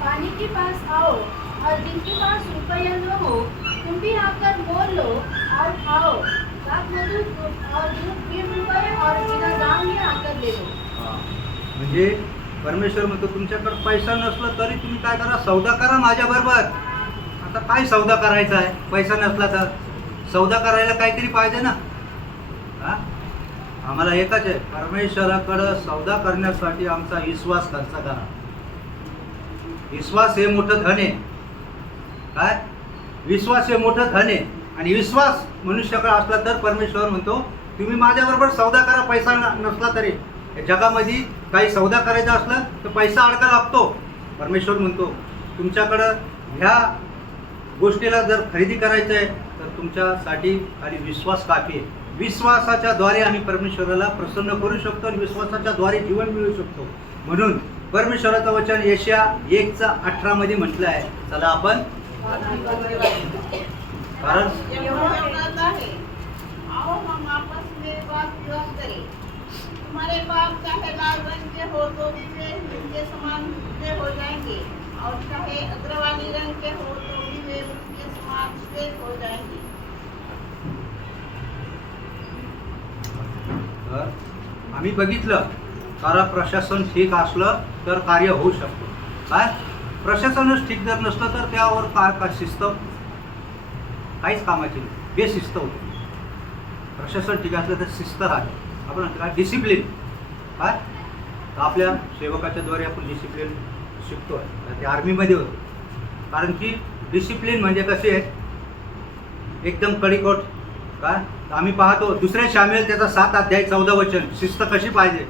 पानी के पास आओ, और जिनके पास रुपया न हो तुम भी आकर मोल लो और खाओ. साथ मधुर और दूध 20 रुपये और बिना दाम में आकर ले लो. म्हणजे परमेश्वर म्हणतो तुमच्याकडे पैसा नसला तरी तुम्ही काय करा, सौदा करा माझ्याबरोबर. आता काय सौदा करायचा आहे? पैसा नसला तर सौदा करायला काहीतरी पाहिजे ना. आम्हाला एकच आहे, परमेश्वराकडं सौदा करण्यासाठी आमचा विश्वास खर्च करा. विश्वास हे मोठं धन आहे. काय? विश्वास हे मोठं धन आहे. आणि विश्वास मनुष्याकडे असला तर परमेश्वर म्हणतो तुम्ही माझ्याबरोबर सौदा करा. पैसा नसला तरी जगामध्ये काही सौदा करायचा असला तर पैसा अडका लागतो. परमेश्वर म्हणतो तुमच्याकडं ह्या गोष्टीला जर खरेदी करायचं आहे तर तुमच्यासाठी खाली विश्वास काफी आहे. विश्वासाच्या द्वारे आम्ही परमेश्वराला प्रसन्न करू शकतो आणि विश्वासाच्या द्वारे जीवन मिळवू शकतो. म्हणून परमेश्वराचं वचन यशाया 1:18 मध्ये म्हटलं आहे. चला आपण कारण यहोवा कहता है, आओ हम आपस में बात विवाद करें. तुम्हारे बाप चाहे लाल रंग के हो तो भी वे उनके समान उजले हो जाएंगे, और चाहे अग्रवानी रंग के हो तो भी वे उनके समान श्वेत हो जाएंगे. तर आम्ही बघितलं कारण प्रशासन ठीक असलं तर कार्य होऊ शकतो. काय? प्रशासनच ठीक जर नसलं तर त्यावर काय शिस्त काहीच कामाची नाही. बेशिस्त होतो. प्रशासन ठीक असलं तर शिस्त राहते. आपण काय डिसिप्लिन काय तर आपल्या सेवकाच्या द्वारे आपण डिसिप्लिन शिकतो आहे. ते आर्मीमध्ये होतो. कारण की डिसिप्लिन म्हणजे कसे आहे एकदम कडेकोट. काय आम्ही पाहतो दुसऱ्या शामिल त्याचा 7 अध्याय 14 वचन शिस्त कशी पाहिजे.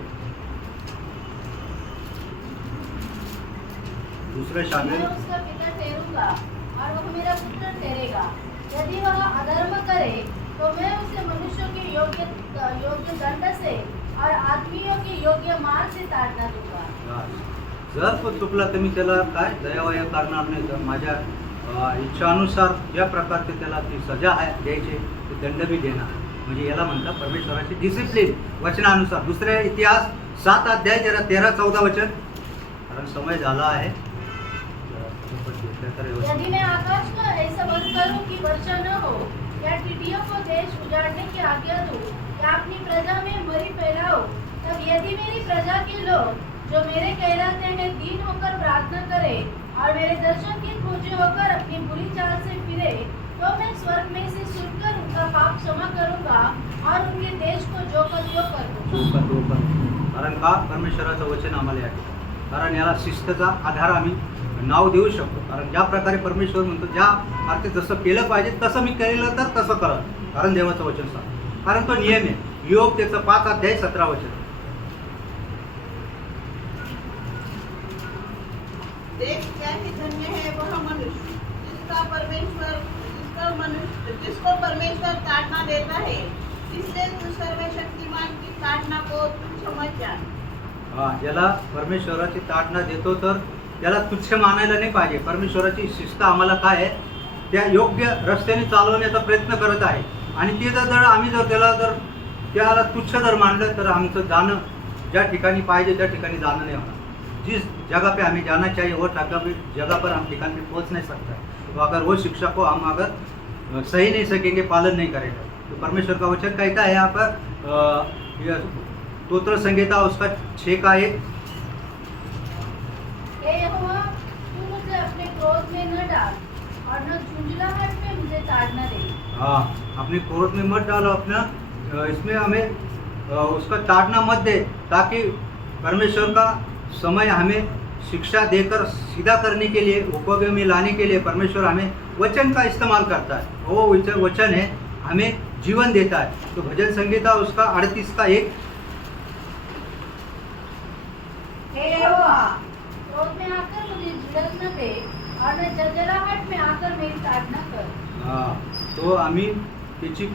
दूसरे शामिल मैं उसका पिता ठहरूंगा और वह मेरा पुत्र ठहरेगा. यदि वह अधर्म करे तो मैं उसे मनुष्यों के योग्य दंड से और आदमियों के योग्य मार से ताड़ना दूंगा. जर तो चुकला तर मी त्याला काय दयावय करणार नाही. तर माझ्या इच्छानुसार ज्या प्रकारचे त्याला ती सजा आहे द्यायची ते दंड बी देणार. म्हणजे याला म्हणतात परमेश्वराची डिसिप्लिन वचनानुसार. दुसरे इतिहास 7 अध्याय 13-14 वचन. कारण समय झाला आहे. यदि मैं आकाश को ऐसा बंद करूं कि वर्षा न हो, या टिड्डियों को देश उजाड़ने की आज्ञा दूं, या अपनी प्रजा में मरी फैलाऊं, तब यदि मेरी प्रजा के लोग जो मेरे कहलाते हैं दीन होकर प्रार्थना करें और मेरे दर्शन की खोजी होकर अपनी बुरी चाल से फिरे, तो मैं स्वर्ग में से सुनकर उनका पाप क्षमा करूंगा और उनके देश को जो कर त्यों कर दूंगा. कारण का परमेश्वराचं वचन आम्हाला आहे. कारण याला शिस्तचा आधार आम्ही नाव देऊ शकतो. कारण ज्या प्रकारे परमेश्वर म्हणतो ज्या अर्थी जसं केलं पाहिजे तसं मी केलं तर तसं करा. कारण देवाचं वचन सांग. कारण तो नियम आहे. योग त्याचं 5 अध्याय 17 वचन. देख क्या ही धन्य है वह मनुष्य जिसको परमेश्वर ताड़ना देता है. इसलिए तू सर्वशक्तिमान की ताड़ना को तुच्छ समझ जा. ज्याला परमेश्वराची ताडना देतो तर त्याला तुच्छ मानायला नाही पाहिजे. परमेश्वराची शिस्त आम्हाला काय आहे त्या योग्य रस्त्याने चालवण्याचा प्रयत्न करत आहे. आणि ते जर आम्ही त्याला तुच्छ जर मानलं तर आमचं जाणं ज्या ठिकाणी पाहिजे त्या ठिकाणी जाणं नहीं होना. जिस जगह पे हमें जाना चाहिए वो जगह पर हम ठिकान पे पहुंच नहीं सकता है. तो अगर वो शिक्षा को हम अगर सही नहीं सकेंगे, पालन नहीं करेंगे, तो परमेश्वर का वचन कहता है यहाँ पर यह स्तोत्र संहिता उसका 6 का 1। हे यहोवा, तू मुझे अपने क्रोध में न डाल और न झुंझलाहट में मुझे ताड़ना दे। हाँ, अपने क्रोध में मत डालो, अपना इसमें हमें उसका ताड़ना मत दे, ताकि परमेश्वर का समय हमें शिक्षा देकर सीधा करने के लिए, उपयोग में लाने के लिए परमेश्वर हमें वचन का इस्तेमाल करता है। वो वचन है हमें जीवन देता है। तो भजन संहिता उसका 38 का 1। हे यहोवा, क्रोध में आकर मुझे झिड़क न दे और न जलजलाहट में आकर मेरी ताड़ना कर। हां, तो आम्ही त्याची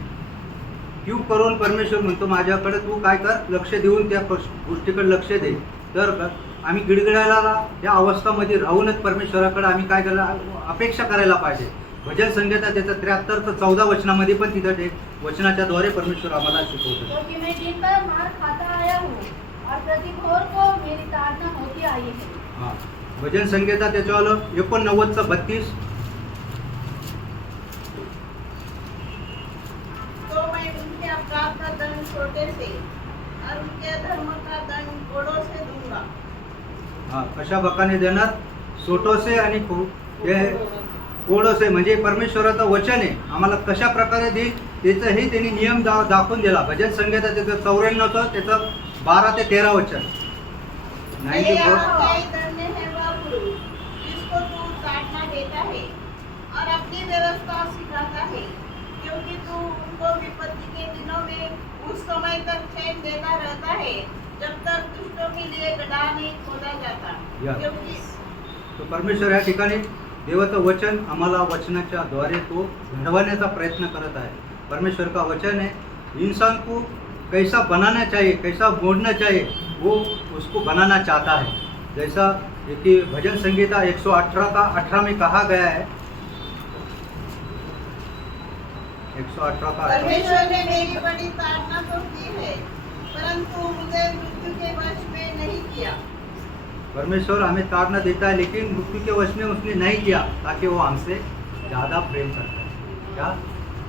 क्यू करून परमेश्वर म्हणतो माझ्याकडे तू काय कर, लक्ष देऊन त्या गोष्टीकडे लक्ष दे। तर आम्ही गिडगिडायला त्या अवस्थामध्ये राहूनच परमेश्वराकडे आम्ही काय करायला अपेक्षा करायला पाहिजे। भजन संहिता त्याचं 73 ते 14 वचनामध्ये पण तिथं ते वचनाच्या द्वारे परमेश्वर आम्हाला शिकवतो। क्योंकि मैं दिन भर मार खाता आया हूँ और प्रतिभोर को मेरी ताड़ना होती आई है। हां, भजन संहिता त्याच्यावालं 89 चं 32। तो मैं उनके अपराध का दंड छोटे से और उनके धर्म का दंड कोड़ों से दूंगा। हां, कशा बकाने देणार? सोटोसे आणि हे कोडोसे, म्हणजे परमेश्वराचं वचन आहे आम्हाला कशा प्रकारे देईल त्याचंही त्यांनी नियम दाखवून दिला। भजन संहिता त्याचं 94चं त्याचं 12 ते 13 वचन। मेरे 94। आज्ञाएं धन्य है वह पुरुष जिसको तू ताड़ना देता है और अपनी व्यवस्था सिखाता है, क्योंकि तू उनको विपत्ति के दिनों में उस समय तक चैन देता रहता है जब तक दुष्टों के लिए गड्ढा नहीं खोदा जाता। या। क्योंकि तो परमेश्वर या ठिकाणी देवाचं वचन आम्हाला वचनाच्या द्वारे तो घडवण्याचा प्रयत्न करत आहे। परमेश्वर का वचन है इंसान को कैसा बनाना चाहिए, कैसा मोड़ना चाहिए, वो उसको बनाना चाहता है। जैसा कि भजन संहिता 118 का 18 में कहा गया है। 118 का 18। परमेश्वर ने मेरी बड़ी ताड़ना तो की है, परंतु मुझे मृत्यु के वश में नहीं किया। परमेश्वर हमें ताड़ना देता है, लेकिन मृत्यु के वश में उसने नहीं किया, ताकि वो हमसे ज़्यादा प्रेम करता है। क्या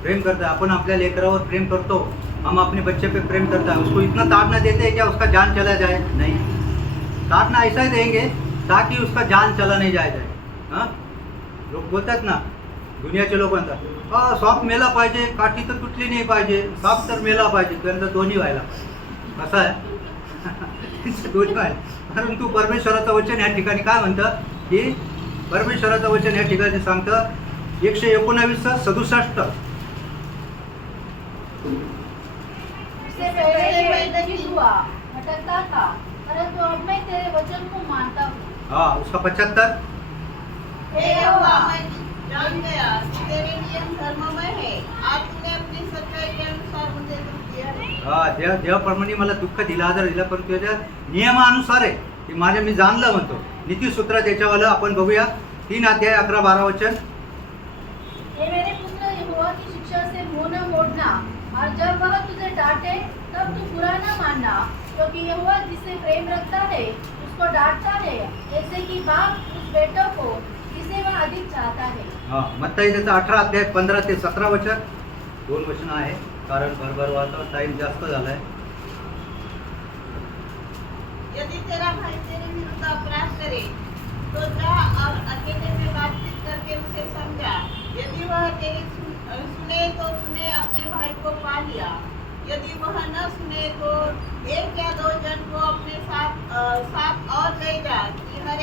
प्रेम करता है? अपन अपने लेकरावर प्रेम करतो, हम अपने बच्चे पे प्रेम करता है, उसको इतना ताड़ना देते हैं क्या उसका जान चला जाए? नहीं, ताड़ना ऐसा ही देंगे ताकि उसका जान चला नहीं जाए। हाँ, लोक बोलतात ना, दुनियाचे लोक म्हणतात हा साप मेला पाहिजे, काठी तर तुटली नाही पाहिजे, साप तर मेला पाहिजे, त्यांचं दोन्ही व्हायला पाहिजे। कसं आहे? दोन्ही व्हायला। परंतु परमेश्वराचं वचन या ठिकाणी काय म्हणतं की परमेश्वराचं वचन या ठिकाणी सांगतं 119:67। उससे पहले मैं नहीं हुआ, भटकता था, परंतु अब मैं तेरे वचन को मानता हूँ। हाँ, उसका 75। हे यहोवा, मैं जान गया कि तेरे नियम धर्ममय है। आज तूने अपनी सच्चाई के अनुसार मुझे दुख दिया है। हा, देवाप्रमाणे मला दुःख दिला, आदर दिला, पण त्याच्या नियमानुसार आहे की माझ्या मी जाणलं म्हणतो। नीतिसूत्र त्याच्यावालं आपण बघूया 3 अध्याय 11-12 वचन। ये मेरे पुत्र, यहोवा की शिक्षा से मुंह न मोड़ना, और जब वह तुझे डांटे तब तू बुरा न मानना, क्योंकि यहोवा जिससे प्रेम रखता है उसको डांटता है, जैसे कि बाप उस बेटों को जिसे वह अधिक चाहता है। हां, मत्ताई त्याचा 18 अध्याय 15 ते 17 वचन। 2 वचन आहे, कारण भरभरवाचा टाइम जास्त झालाय। यदि तेरा भाई तेरे विरुद्ध अपराध करे तो जा और अकेले में बातचीत करके उसे समझा। यदि वह तेरी सुने तो तूने अपने भाई को पा लिया। यदि वह न सुने तो 1 या 2 जन को अपने साथ और ले जा, कि हर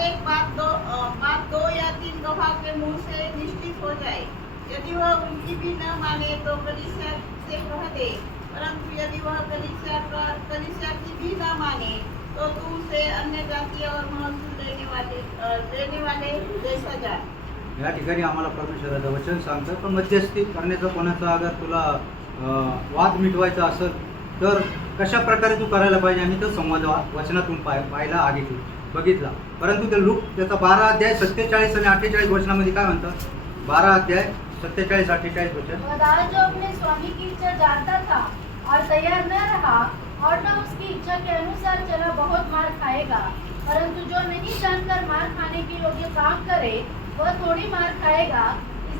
एक बात दो या 3 गवाह के मुंह से निश्चित हो जाए। यदि वह उनकी भी न माने तो कलीसिया से कह दे, परंतु यदि वह कलीसिया की भी न माने तो तू उसे अन्य जाति और महसूल लेने वाले जैसा जा। या ठिकाणी आम्हाला परमेश्वराचं वचन सांगतं, पण मध्यस्थी करण्याचा कोणाचा अगर तुला वाद मिटवायचा असेल तर कशा प्रकारे तू करायला पाहिजे, आम्ही तो संवाद वचनातून पाहिला, आगे बघितला। परंतु ते लूक त्याचा 12 अध्याय 47 आणि 48 वचनामध्ये काय म्हणतात? 12 अध्याय 47-48 वचन। वह दास जो अपने स्वामी की इच्छा जानता था और तैयार न रहा और न उसकी इच्छा के अनुसार चला, बहुत मार खाएगा। परंतु जो नहीं जानकर मार खाने के योग्य काम करे वह थोड़ी मार खाएगा।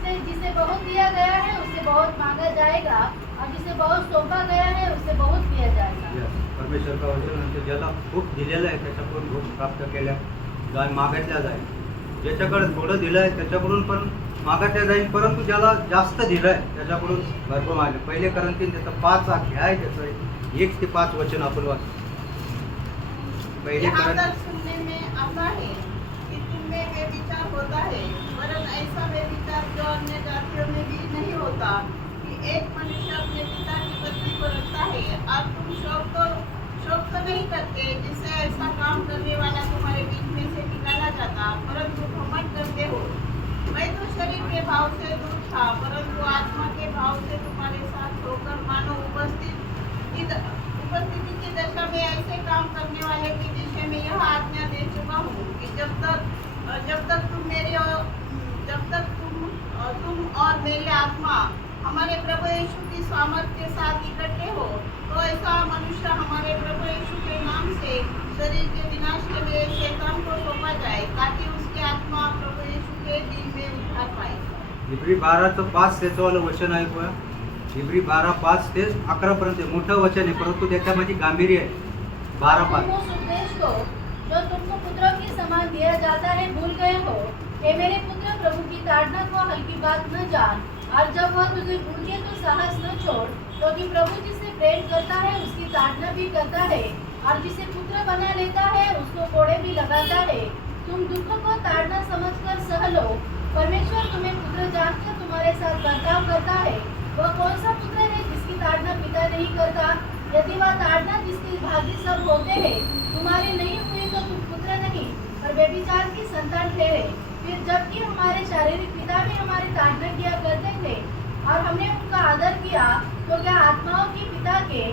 जिसे बहुत दिया गया है उससे बहुत मांगा जाएगा, और जिसे बहुत सौंपा गया है उससे बहुत दिया जाएगा। Yes. परमेश्वर का वचन म्हणते ज्याला खूप दिलेलं आहे त्याच्याकडून खूप प्राप्त केल्या जाय मागितल्या जाईल. ज्याच्याकडे थोडं दिलं आहे त्याच्याकडून पण मागितल्या जाईल, परंतु ज्याला जास्त दिलं आहे त्याच्याकडून भरपूर मागेल. पहिले करंती त्याचा 5 अध्याय त्याचं 1 ते 5 वचन आपण वाचतो. पहिले यहाँ करंती तक सुनने में आता है कि तुम में व्यभिचार होता है, वरन ऐसा व्यभिचार जो अन्य जातियों में भी नहीं होता कि एक मनुष्य अपने पिता की पत्नी को रखता है, और तुम शोक तो नहीं करते जिससे ऐसा काम करने वाला तुम्हारे बीच में से निकाला जाता, परंतु घमंड करते हो। मैं तो शरीर के भाव से दूर था, परंतु आत्मा के भाव से तुम्हारे साथ होकर मानो उपस्थिति की दशा में ऐसे काम करने वाले के विषय में यह आज्ञा दे चुका हूँ कि जब तक तुम और मेरी आत्मा हमारे प्रभु यीशु की सामर्थ के साथ इकट्ठे हो, तो ऐसा मनुष्य हमारे प्रभु यीशु के नाम से शरीर के विनाश के लिए शैतान को सौंपा जाए, ताकि उसकी आत्मा प्रभु यीशु के दिन में उद्धार पाए। इब्री 12:5 त्याचं वचन ऐकूया. इब्री 12:5 ते 11 पर्यंत मोठं वचन आहे, परंतु त्याच्यामध्ये गांभीर्य आहे. 12:5 तुम उस उपदेश को जो तुमको पुत्रों के समान दिया जाता है भूल गए हो। हे मेरे पुत्र, प्रभु की ताड़ना को हल्की बात न जान, और जब वह तुझे ढूंढे तो साहस न छोड़, क्योंकि प्रभु जिसे प्रेम करता है उसकी ताड़ना भी करता है, और जिसे पुत्र बना लेता है उसको कोड़े भी लगाता है। तुम दुख को ताड़ना समझकर सह लो। परमेश्वर तुम्हें पुत्र जानकर तुम्हारे साथ बर्ताव करता है। वह कौन सा पुत्र है जिसकी ताड़ना पिता नहीं करता? यदि वह ताड़ना जिसके भागी सब होते हैं तुम्हारी नहीं हुई तो तुम पुत्र नहीं पर व्यभिचार की संतान ठहरे। फिर जबकि हमारे शारीरिक पिता भी हमारी ताड़ना किया करते थे और हमने उनका आदर किया, तो क्या आत्माओं के पिता के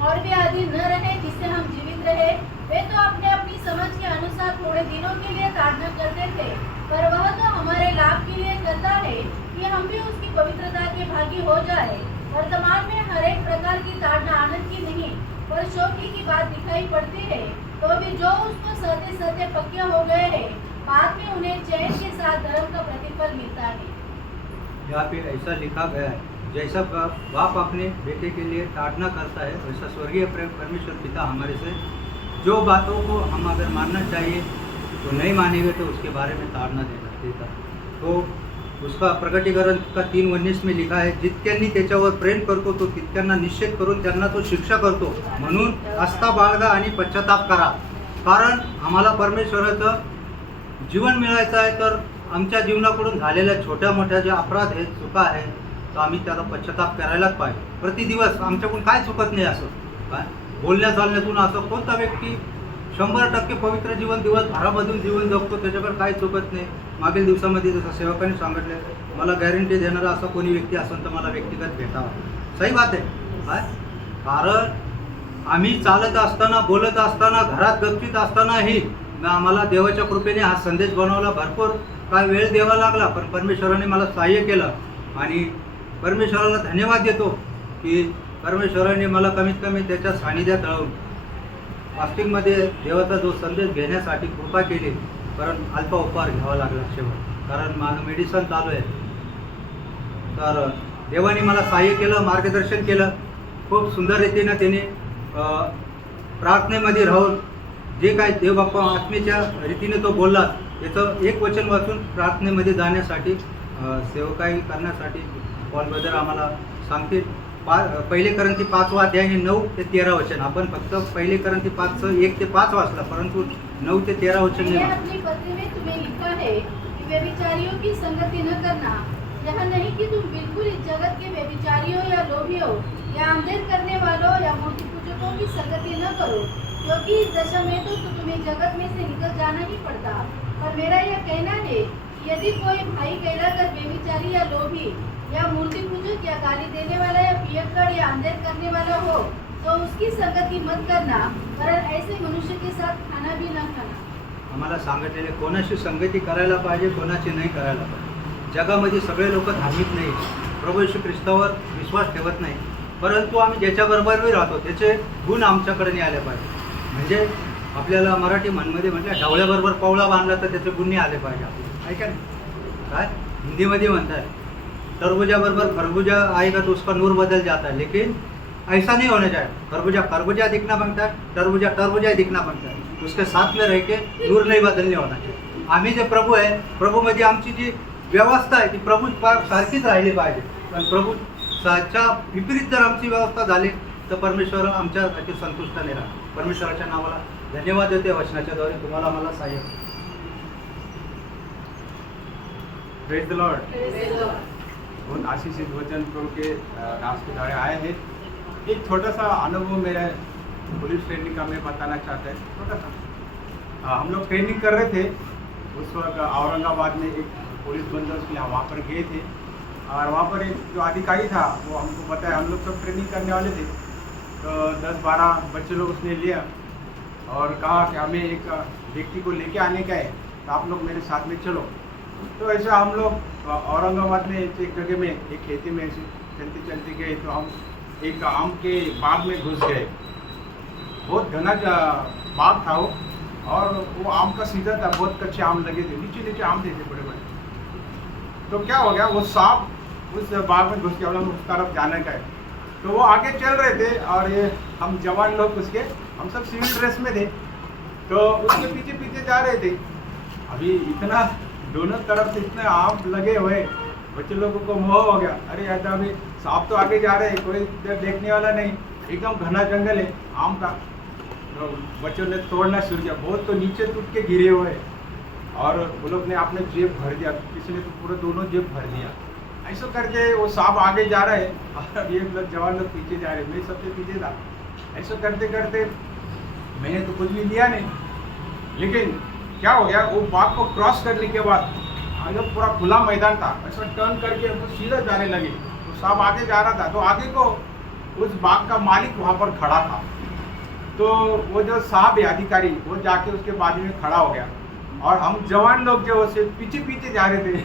और भी आदि न रहे जिससे हम जीवित रहे? वे तो अपने अपनी समझ के अनुसार थोड़े दिनों के लिए ताड़ना करते थे, पर वह तो हमारे लाभ के लिए करता है कि हम भी उसकी पवित्रता के भागी हो जाए। वर्तमान में हर एक प्रकार की ताड़ना आनंद की नहीं पर शोक की बात दिखाई पड़ती है, तो भी जो उसको सहते सहते पक्के हो गए हैं, बाद में उन्हें चैन के साथ धर्म का प्रतिफल मिलता है। यहाँ पे ऐसा लिखा गया है, जैसा बाप अपने बेटे के लिए ताड़ना करता है वैसा स्वर्गीय परमेश्वर पिता हमारे से जो बातों को हम अगर मानना चाहिए तो नहीं मानेंगे तो उसके बारे में ताड़ना देता। तो उसका प्रकटीकरण का 3:19 में लिखा है, जितक्यांनी त्याच्यावर प्रेम करतो तो तितक्यांना निश्चित करून त्यांना तो शिक्षा करतो, म्हणून आस्था बाळगा आणि पश्चाताप करा. कारण आम्हाला परमेश्वराचं जीवन मिळायचं आहे, तर आमच्या जीवनाकडून झालेल्या छोट्या मोठ्या ज्या अपराध आहेत, चुका आहेत, तर आम्ही त्याला पश्चाताप करायलाच पाहिजे. प्रतिदिवस आमच्याकडून काय चुकत नाही. असं काय बोलण्या चालण्यातून असं कोणता व्यक्ती 100% पवित्र जीवन दिवसभरामधून जीवन जगतो त्याच्याकडे काय चुकत नाही. मागील दिवसामध्ये जसं सेवकांनी सांगितलं, मला गॅरंटी देणारा असा कोणी व्यक्ती असेल तर मला व्यक्तिगत भेटावा. सही बात आहे काय, कारण आम्ही चालत असताना बोलत असताना घरात गपचित असतानाही आम्हाला देवाच्या कृपेने हा संदेश बनवला. भरपूर काय वेळ द्यावा लागला, पण परमेश्वराने मला सहाय्य केलं आणि परमेश्वराला धन्यवाद देतो की परमेश्वराने मला कमीत कमी त्याच्या सानिध्यात राहून फास्टिंगमध्ये देवाचा जो संदेश घेण्यासाठी कृपा केली. कारण अल्प उपहार घ्यावा लागला शेवट, कारण माझं मेडिसन चालू आहे. तर देवाने मला सहाय्य केलं, मार्गदर्शन केलं. खूप सुंदर रीतीनं त्याने प्रार्थनेमध्ये राहून जे काय देवबाप्पा आत्मेच्या रीतीने तो बोलला, याचं एक वचन वाचून प्रार्थनेमध्ये जाण्यासाठी सेवकाई करण्यासाठी पॉल ब्रदर आम्हाला सांगतील. पहिले करंती 5 अध्याय 9 ते 13 वचन. आपण फक्त पहिले करंती 5 1 ते 5 वाचला, परंतु 9 ते 13 वचन मैंने नाही. अपनी पत्री में तुम्हें लिखा है कि व्यभिचारियों की संगति न करना। यह नहीं कि तुम बिल्कुल इस जगत के व्यभिचारियों या लोभियों या अंधेर करने वालों या मूर्ति पूजकों की संगति न करो, क्योंकि इस दशा में तो तुम्हें जगत में से निकल जाना ही पड़ता। पर मेरा यह कहना है कि यदि कोई भाई कहलाकर व्यभिचारी या लोभी या मूर्ति पूजक या गाली देने वाला या पियक्कड़ या अंधेर करने वाला हो, तो उसकी संगति मत करना, वरन ऐसे मनुष्य के साथ खाना भी न खाना। आम्हाला सांगितलेले कोणाशी संगती करायला पाहिजे, कोणाची नाही करायला पाहिजे. जगामध्ये सगळे लोक धार्मिक नाही, प्रभू येशू ख्रिस्तावर विश्वास ठेवत नाही, परंतु आम्ही ज्याच्याबरोबरही राहतो त्याचे गुण आमच्याकडे नाही आले पाहिजे. म्हणजे आपल्याला मराठी म्हणमध्ये म्हटलं, ढवळ्याबरोबर पवळा बांधला तर त्याचे गुण नाही आले पाहिजे आपल्याला. ऐका ना काय हिंदीमध्ये म्हणतात, तरबूजा बराबर खरबूजा आएगा तो उसका नूर बदल जाता है, लेकिन ऐसा नहीं होना चाहिए। खरबूजा खरबूजा दिखना बनता है, तरबूजा तरबूजा ही दिखना बनता है, उसके साथ में रह के नूर नहीं बदलणे होणार चाहिए। आम्ही जे प्रभू आहे, प्रभूमध्ये आमची जी व्यवस्था आहे ती प्रभू सारखीच राहिली पाहिजे, पण प्रभू च्या विपरीत जर आमची व्यवस्था झाली तर परमेश्वर आमच्यासाठी संतुष्ट नाही राहणार। परमेश्वराच्या नावाला धन्यवाद देते वचनाच्या द्वारे तुम्हाला मला सहाय्य। Praise the Lord. बहुत आशीषित वचन प्रभु के नाम के द्वारा आए हैं। एक छोटा सा अनुभव मेरा पुलिस ट्रेनिंग का मैं बताना चाहता है, छोटा सा। हम लोग ट्रेनिंग कर रहे थे उस वक्त औरंगाबाद में, एक पुलिस बंदोबस्त के लिए वहाँ पर गए थे, और वहाँ पर एक जो अधिकारी था वो हमको बताया, हम लोग सब ट्रेनिंग करने वाले थे, तो 10-12 बच्चे लोग उसने लिया और कहा कि हमें एक व्यक्ति को लेके आने का है, तो आप लोग मेरे साथ में चलो। तो ऐसा हम लोग औरंगाबाद में एक जगह में एक खेती में ऐसे चलते चलते गए, तो हम एक आम के बाग में घुस गए। बहुत घना बाग था वो, और वो आम का सीजन था, बहुत कच्चे आम लगे थे, नीचे नीचे आम थे बड़े बड़े। तो क्या हो गया, वो सांप उस बाग में घुस के हम उस तरफ जाने का है, तो वो आगे चल रहे थे, और ये हम जवान लोग उसके, हम सब सिविल ड्रेस में थे, तो उसके पीछे पीछे जा रहे थे। अभी इतना दोनों तरफ से इतने आम लगे हुए, बच्चे लोगों को मोह हो गया, अरे यार अभी सांप तो आगे जा रहे हैं, कोई देखने वाला नहीं, एकदम घना जंगल है आम का। तो बच्चों ने तोड़ना शुरू किया, बहुत तो नीचे टूट के गिरे हुए, और वो लोग ने अपने जेब भर दिया, किसी ने तो पूरे दोनों जेब भर दिया। ऐसा करके वो सांप आगे जा रहे हैं और ये लोग जवान लोग पीछे जा रहे हैं, मैं सबसे पीछे था। ऐसा करते करते मैंने तो कुछ भी लिया नहीं, लेकिन क्या हो गया, वो बाग को क्रॉस करने के बाद आगे पूरा खुला मैदान था, ऐसा टर्न करके वो सीधा जाने लगे, तो सांप आगे जा रहा था, तो आगे को उस बाग का मालिक वहाँ पर खड़ा था। तो वो जो साहब है अधिकारी, वो जाके उसके बाजू में खड़ा हो गया, और हम जवान लोग जो उसे पीछे पीछे जा रहे थे,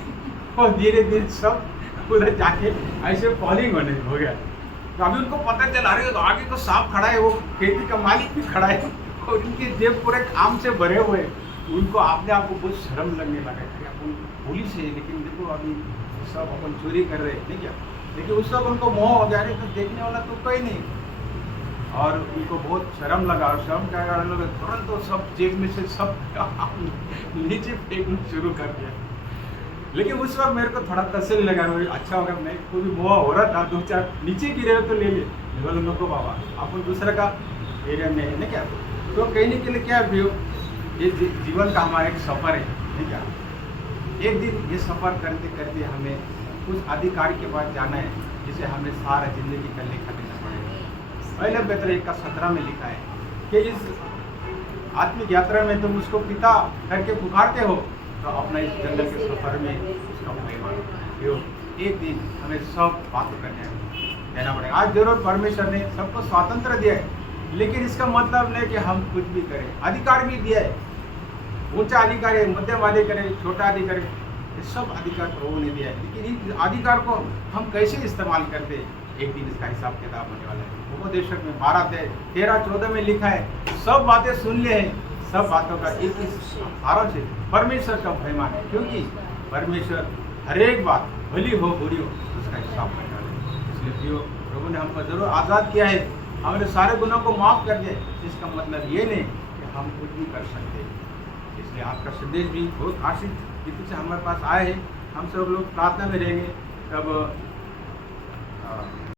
वो धीरे धीरे सब उधर जाके ऐसे फॉलिंग होने हो गया। तो अभी उनको पता चला रहे तो आगे तो सांप खड़ा है, वो खेती का मालिक भी खड़ा है, और उनके जेब पूरे काम से भरे हुए। उनको अपने आप को बहुत शर्म लगने लगा कि अपन पुलिस है, लेकिन देखो अभी सब अपन चोरी कर रहे हैं, नहीं क्या। लेकिन उस वक्त उनको मोह हो गया, तो देखने वाला तो कोई नहीं, और उनको बहुत शर्म लगा, और शर्म क्या कारण लगा, तुरंत तो सब जेब में से सब नीचे फेंकना शुरू कर दिया। लेकिन उस वक्त मेरे को थोड़ा तसल्ली लगा, अच्छा होगा, मैं कोई भी मोह हो रहा था, 2-4 नीचे गिरे हो तो ले ले, बोलो नको बाबा, अपन दूसरे का एरिया में है, नहीं क्या। तो कहने के लिए क्या है, ये जीवन का हमारा एक सफ़र है, नहीं क्या। एक दिन ये सफ़र करते करते हमें उस अधिकारी के पास जाना है, जिसे हमें सारा जिंदगी का लेखा देना पड़ेगा। पहले बेहतर 1:17 में लिखा है कि इस आत्मिक यात्रा में तुम उसको पिता करके पुकारते हो, तो अपना इस जंगल के सफ़र में उसका महिमा। एक दिन हमें सब बात करने देना पड़ेगा। आज जरूर परमेश्वर ने सबको स्वातंत्र दिया है, लेकिन इसका मतलब नहीं कि हम कुछ भी करें। अधिकार भी दिया है, ऊंचा अधिकार है, मध्यम अधिकार है, छोटा अधिकार है, ये सब अधिकार प्रभु ने दिया है, लेकिन इस अधिकार को हम कैसे इस्तेमाल करते हैं, एक दिन इसका हिसाब किताब होने वाला है। उपदेशक में 12-13-14 में लिखा है, सब बातें सुन ले हैं, सब बातों का एक ही सारांश है, परमेश्वर का भय माने, क्योंकि परमेश्वर हर एक बात भली हो बुरी हो उसका हिसाब करने वाला है। इसलिए प्रियो, प्रभु ने हमको जरूर आज़ाद किया है, हमारे सारे गुनों को माफ़ कर दिया। इसका मतलब ये नहीं कि हम कुछ भी कर सकते। इसलिए आपका संदेश भी बहुत आशीष रीति से हमारे पास आए हैं। हम सब लोग प्रार्थना में रहेंगे। तब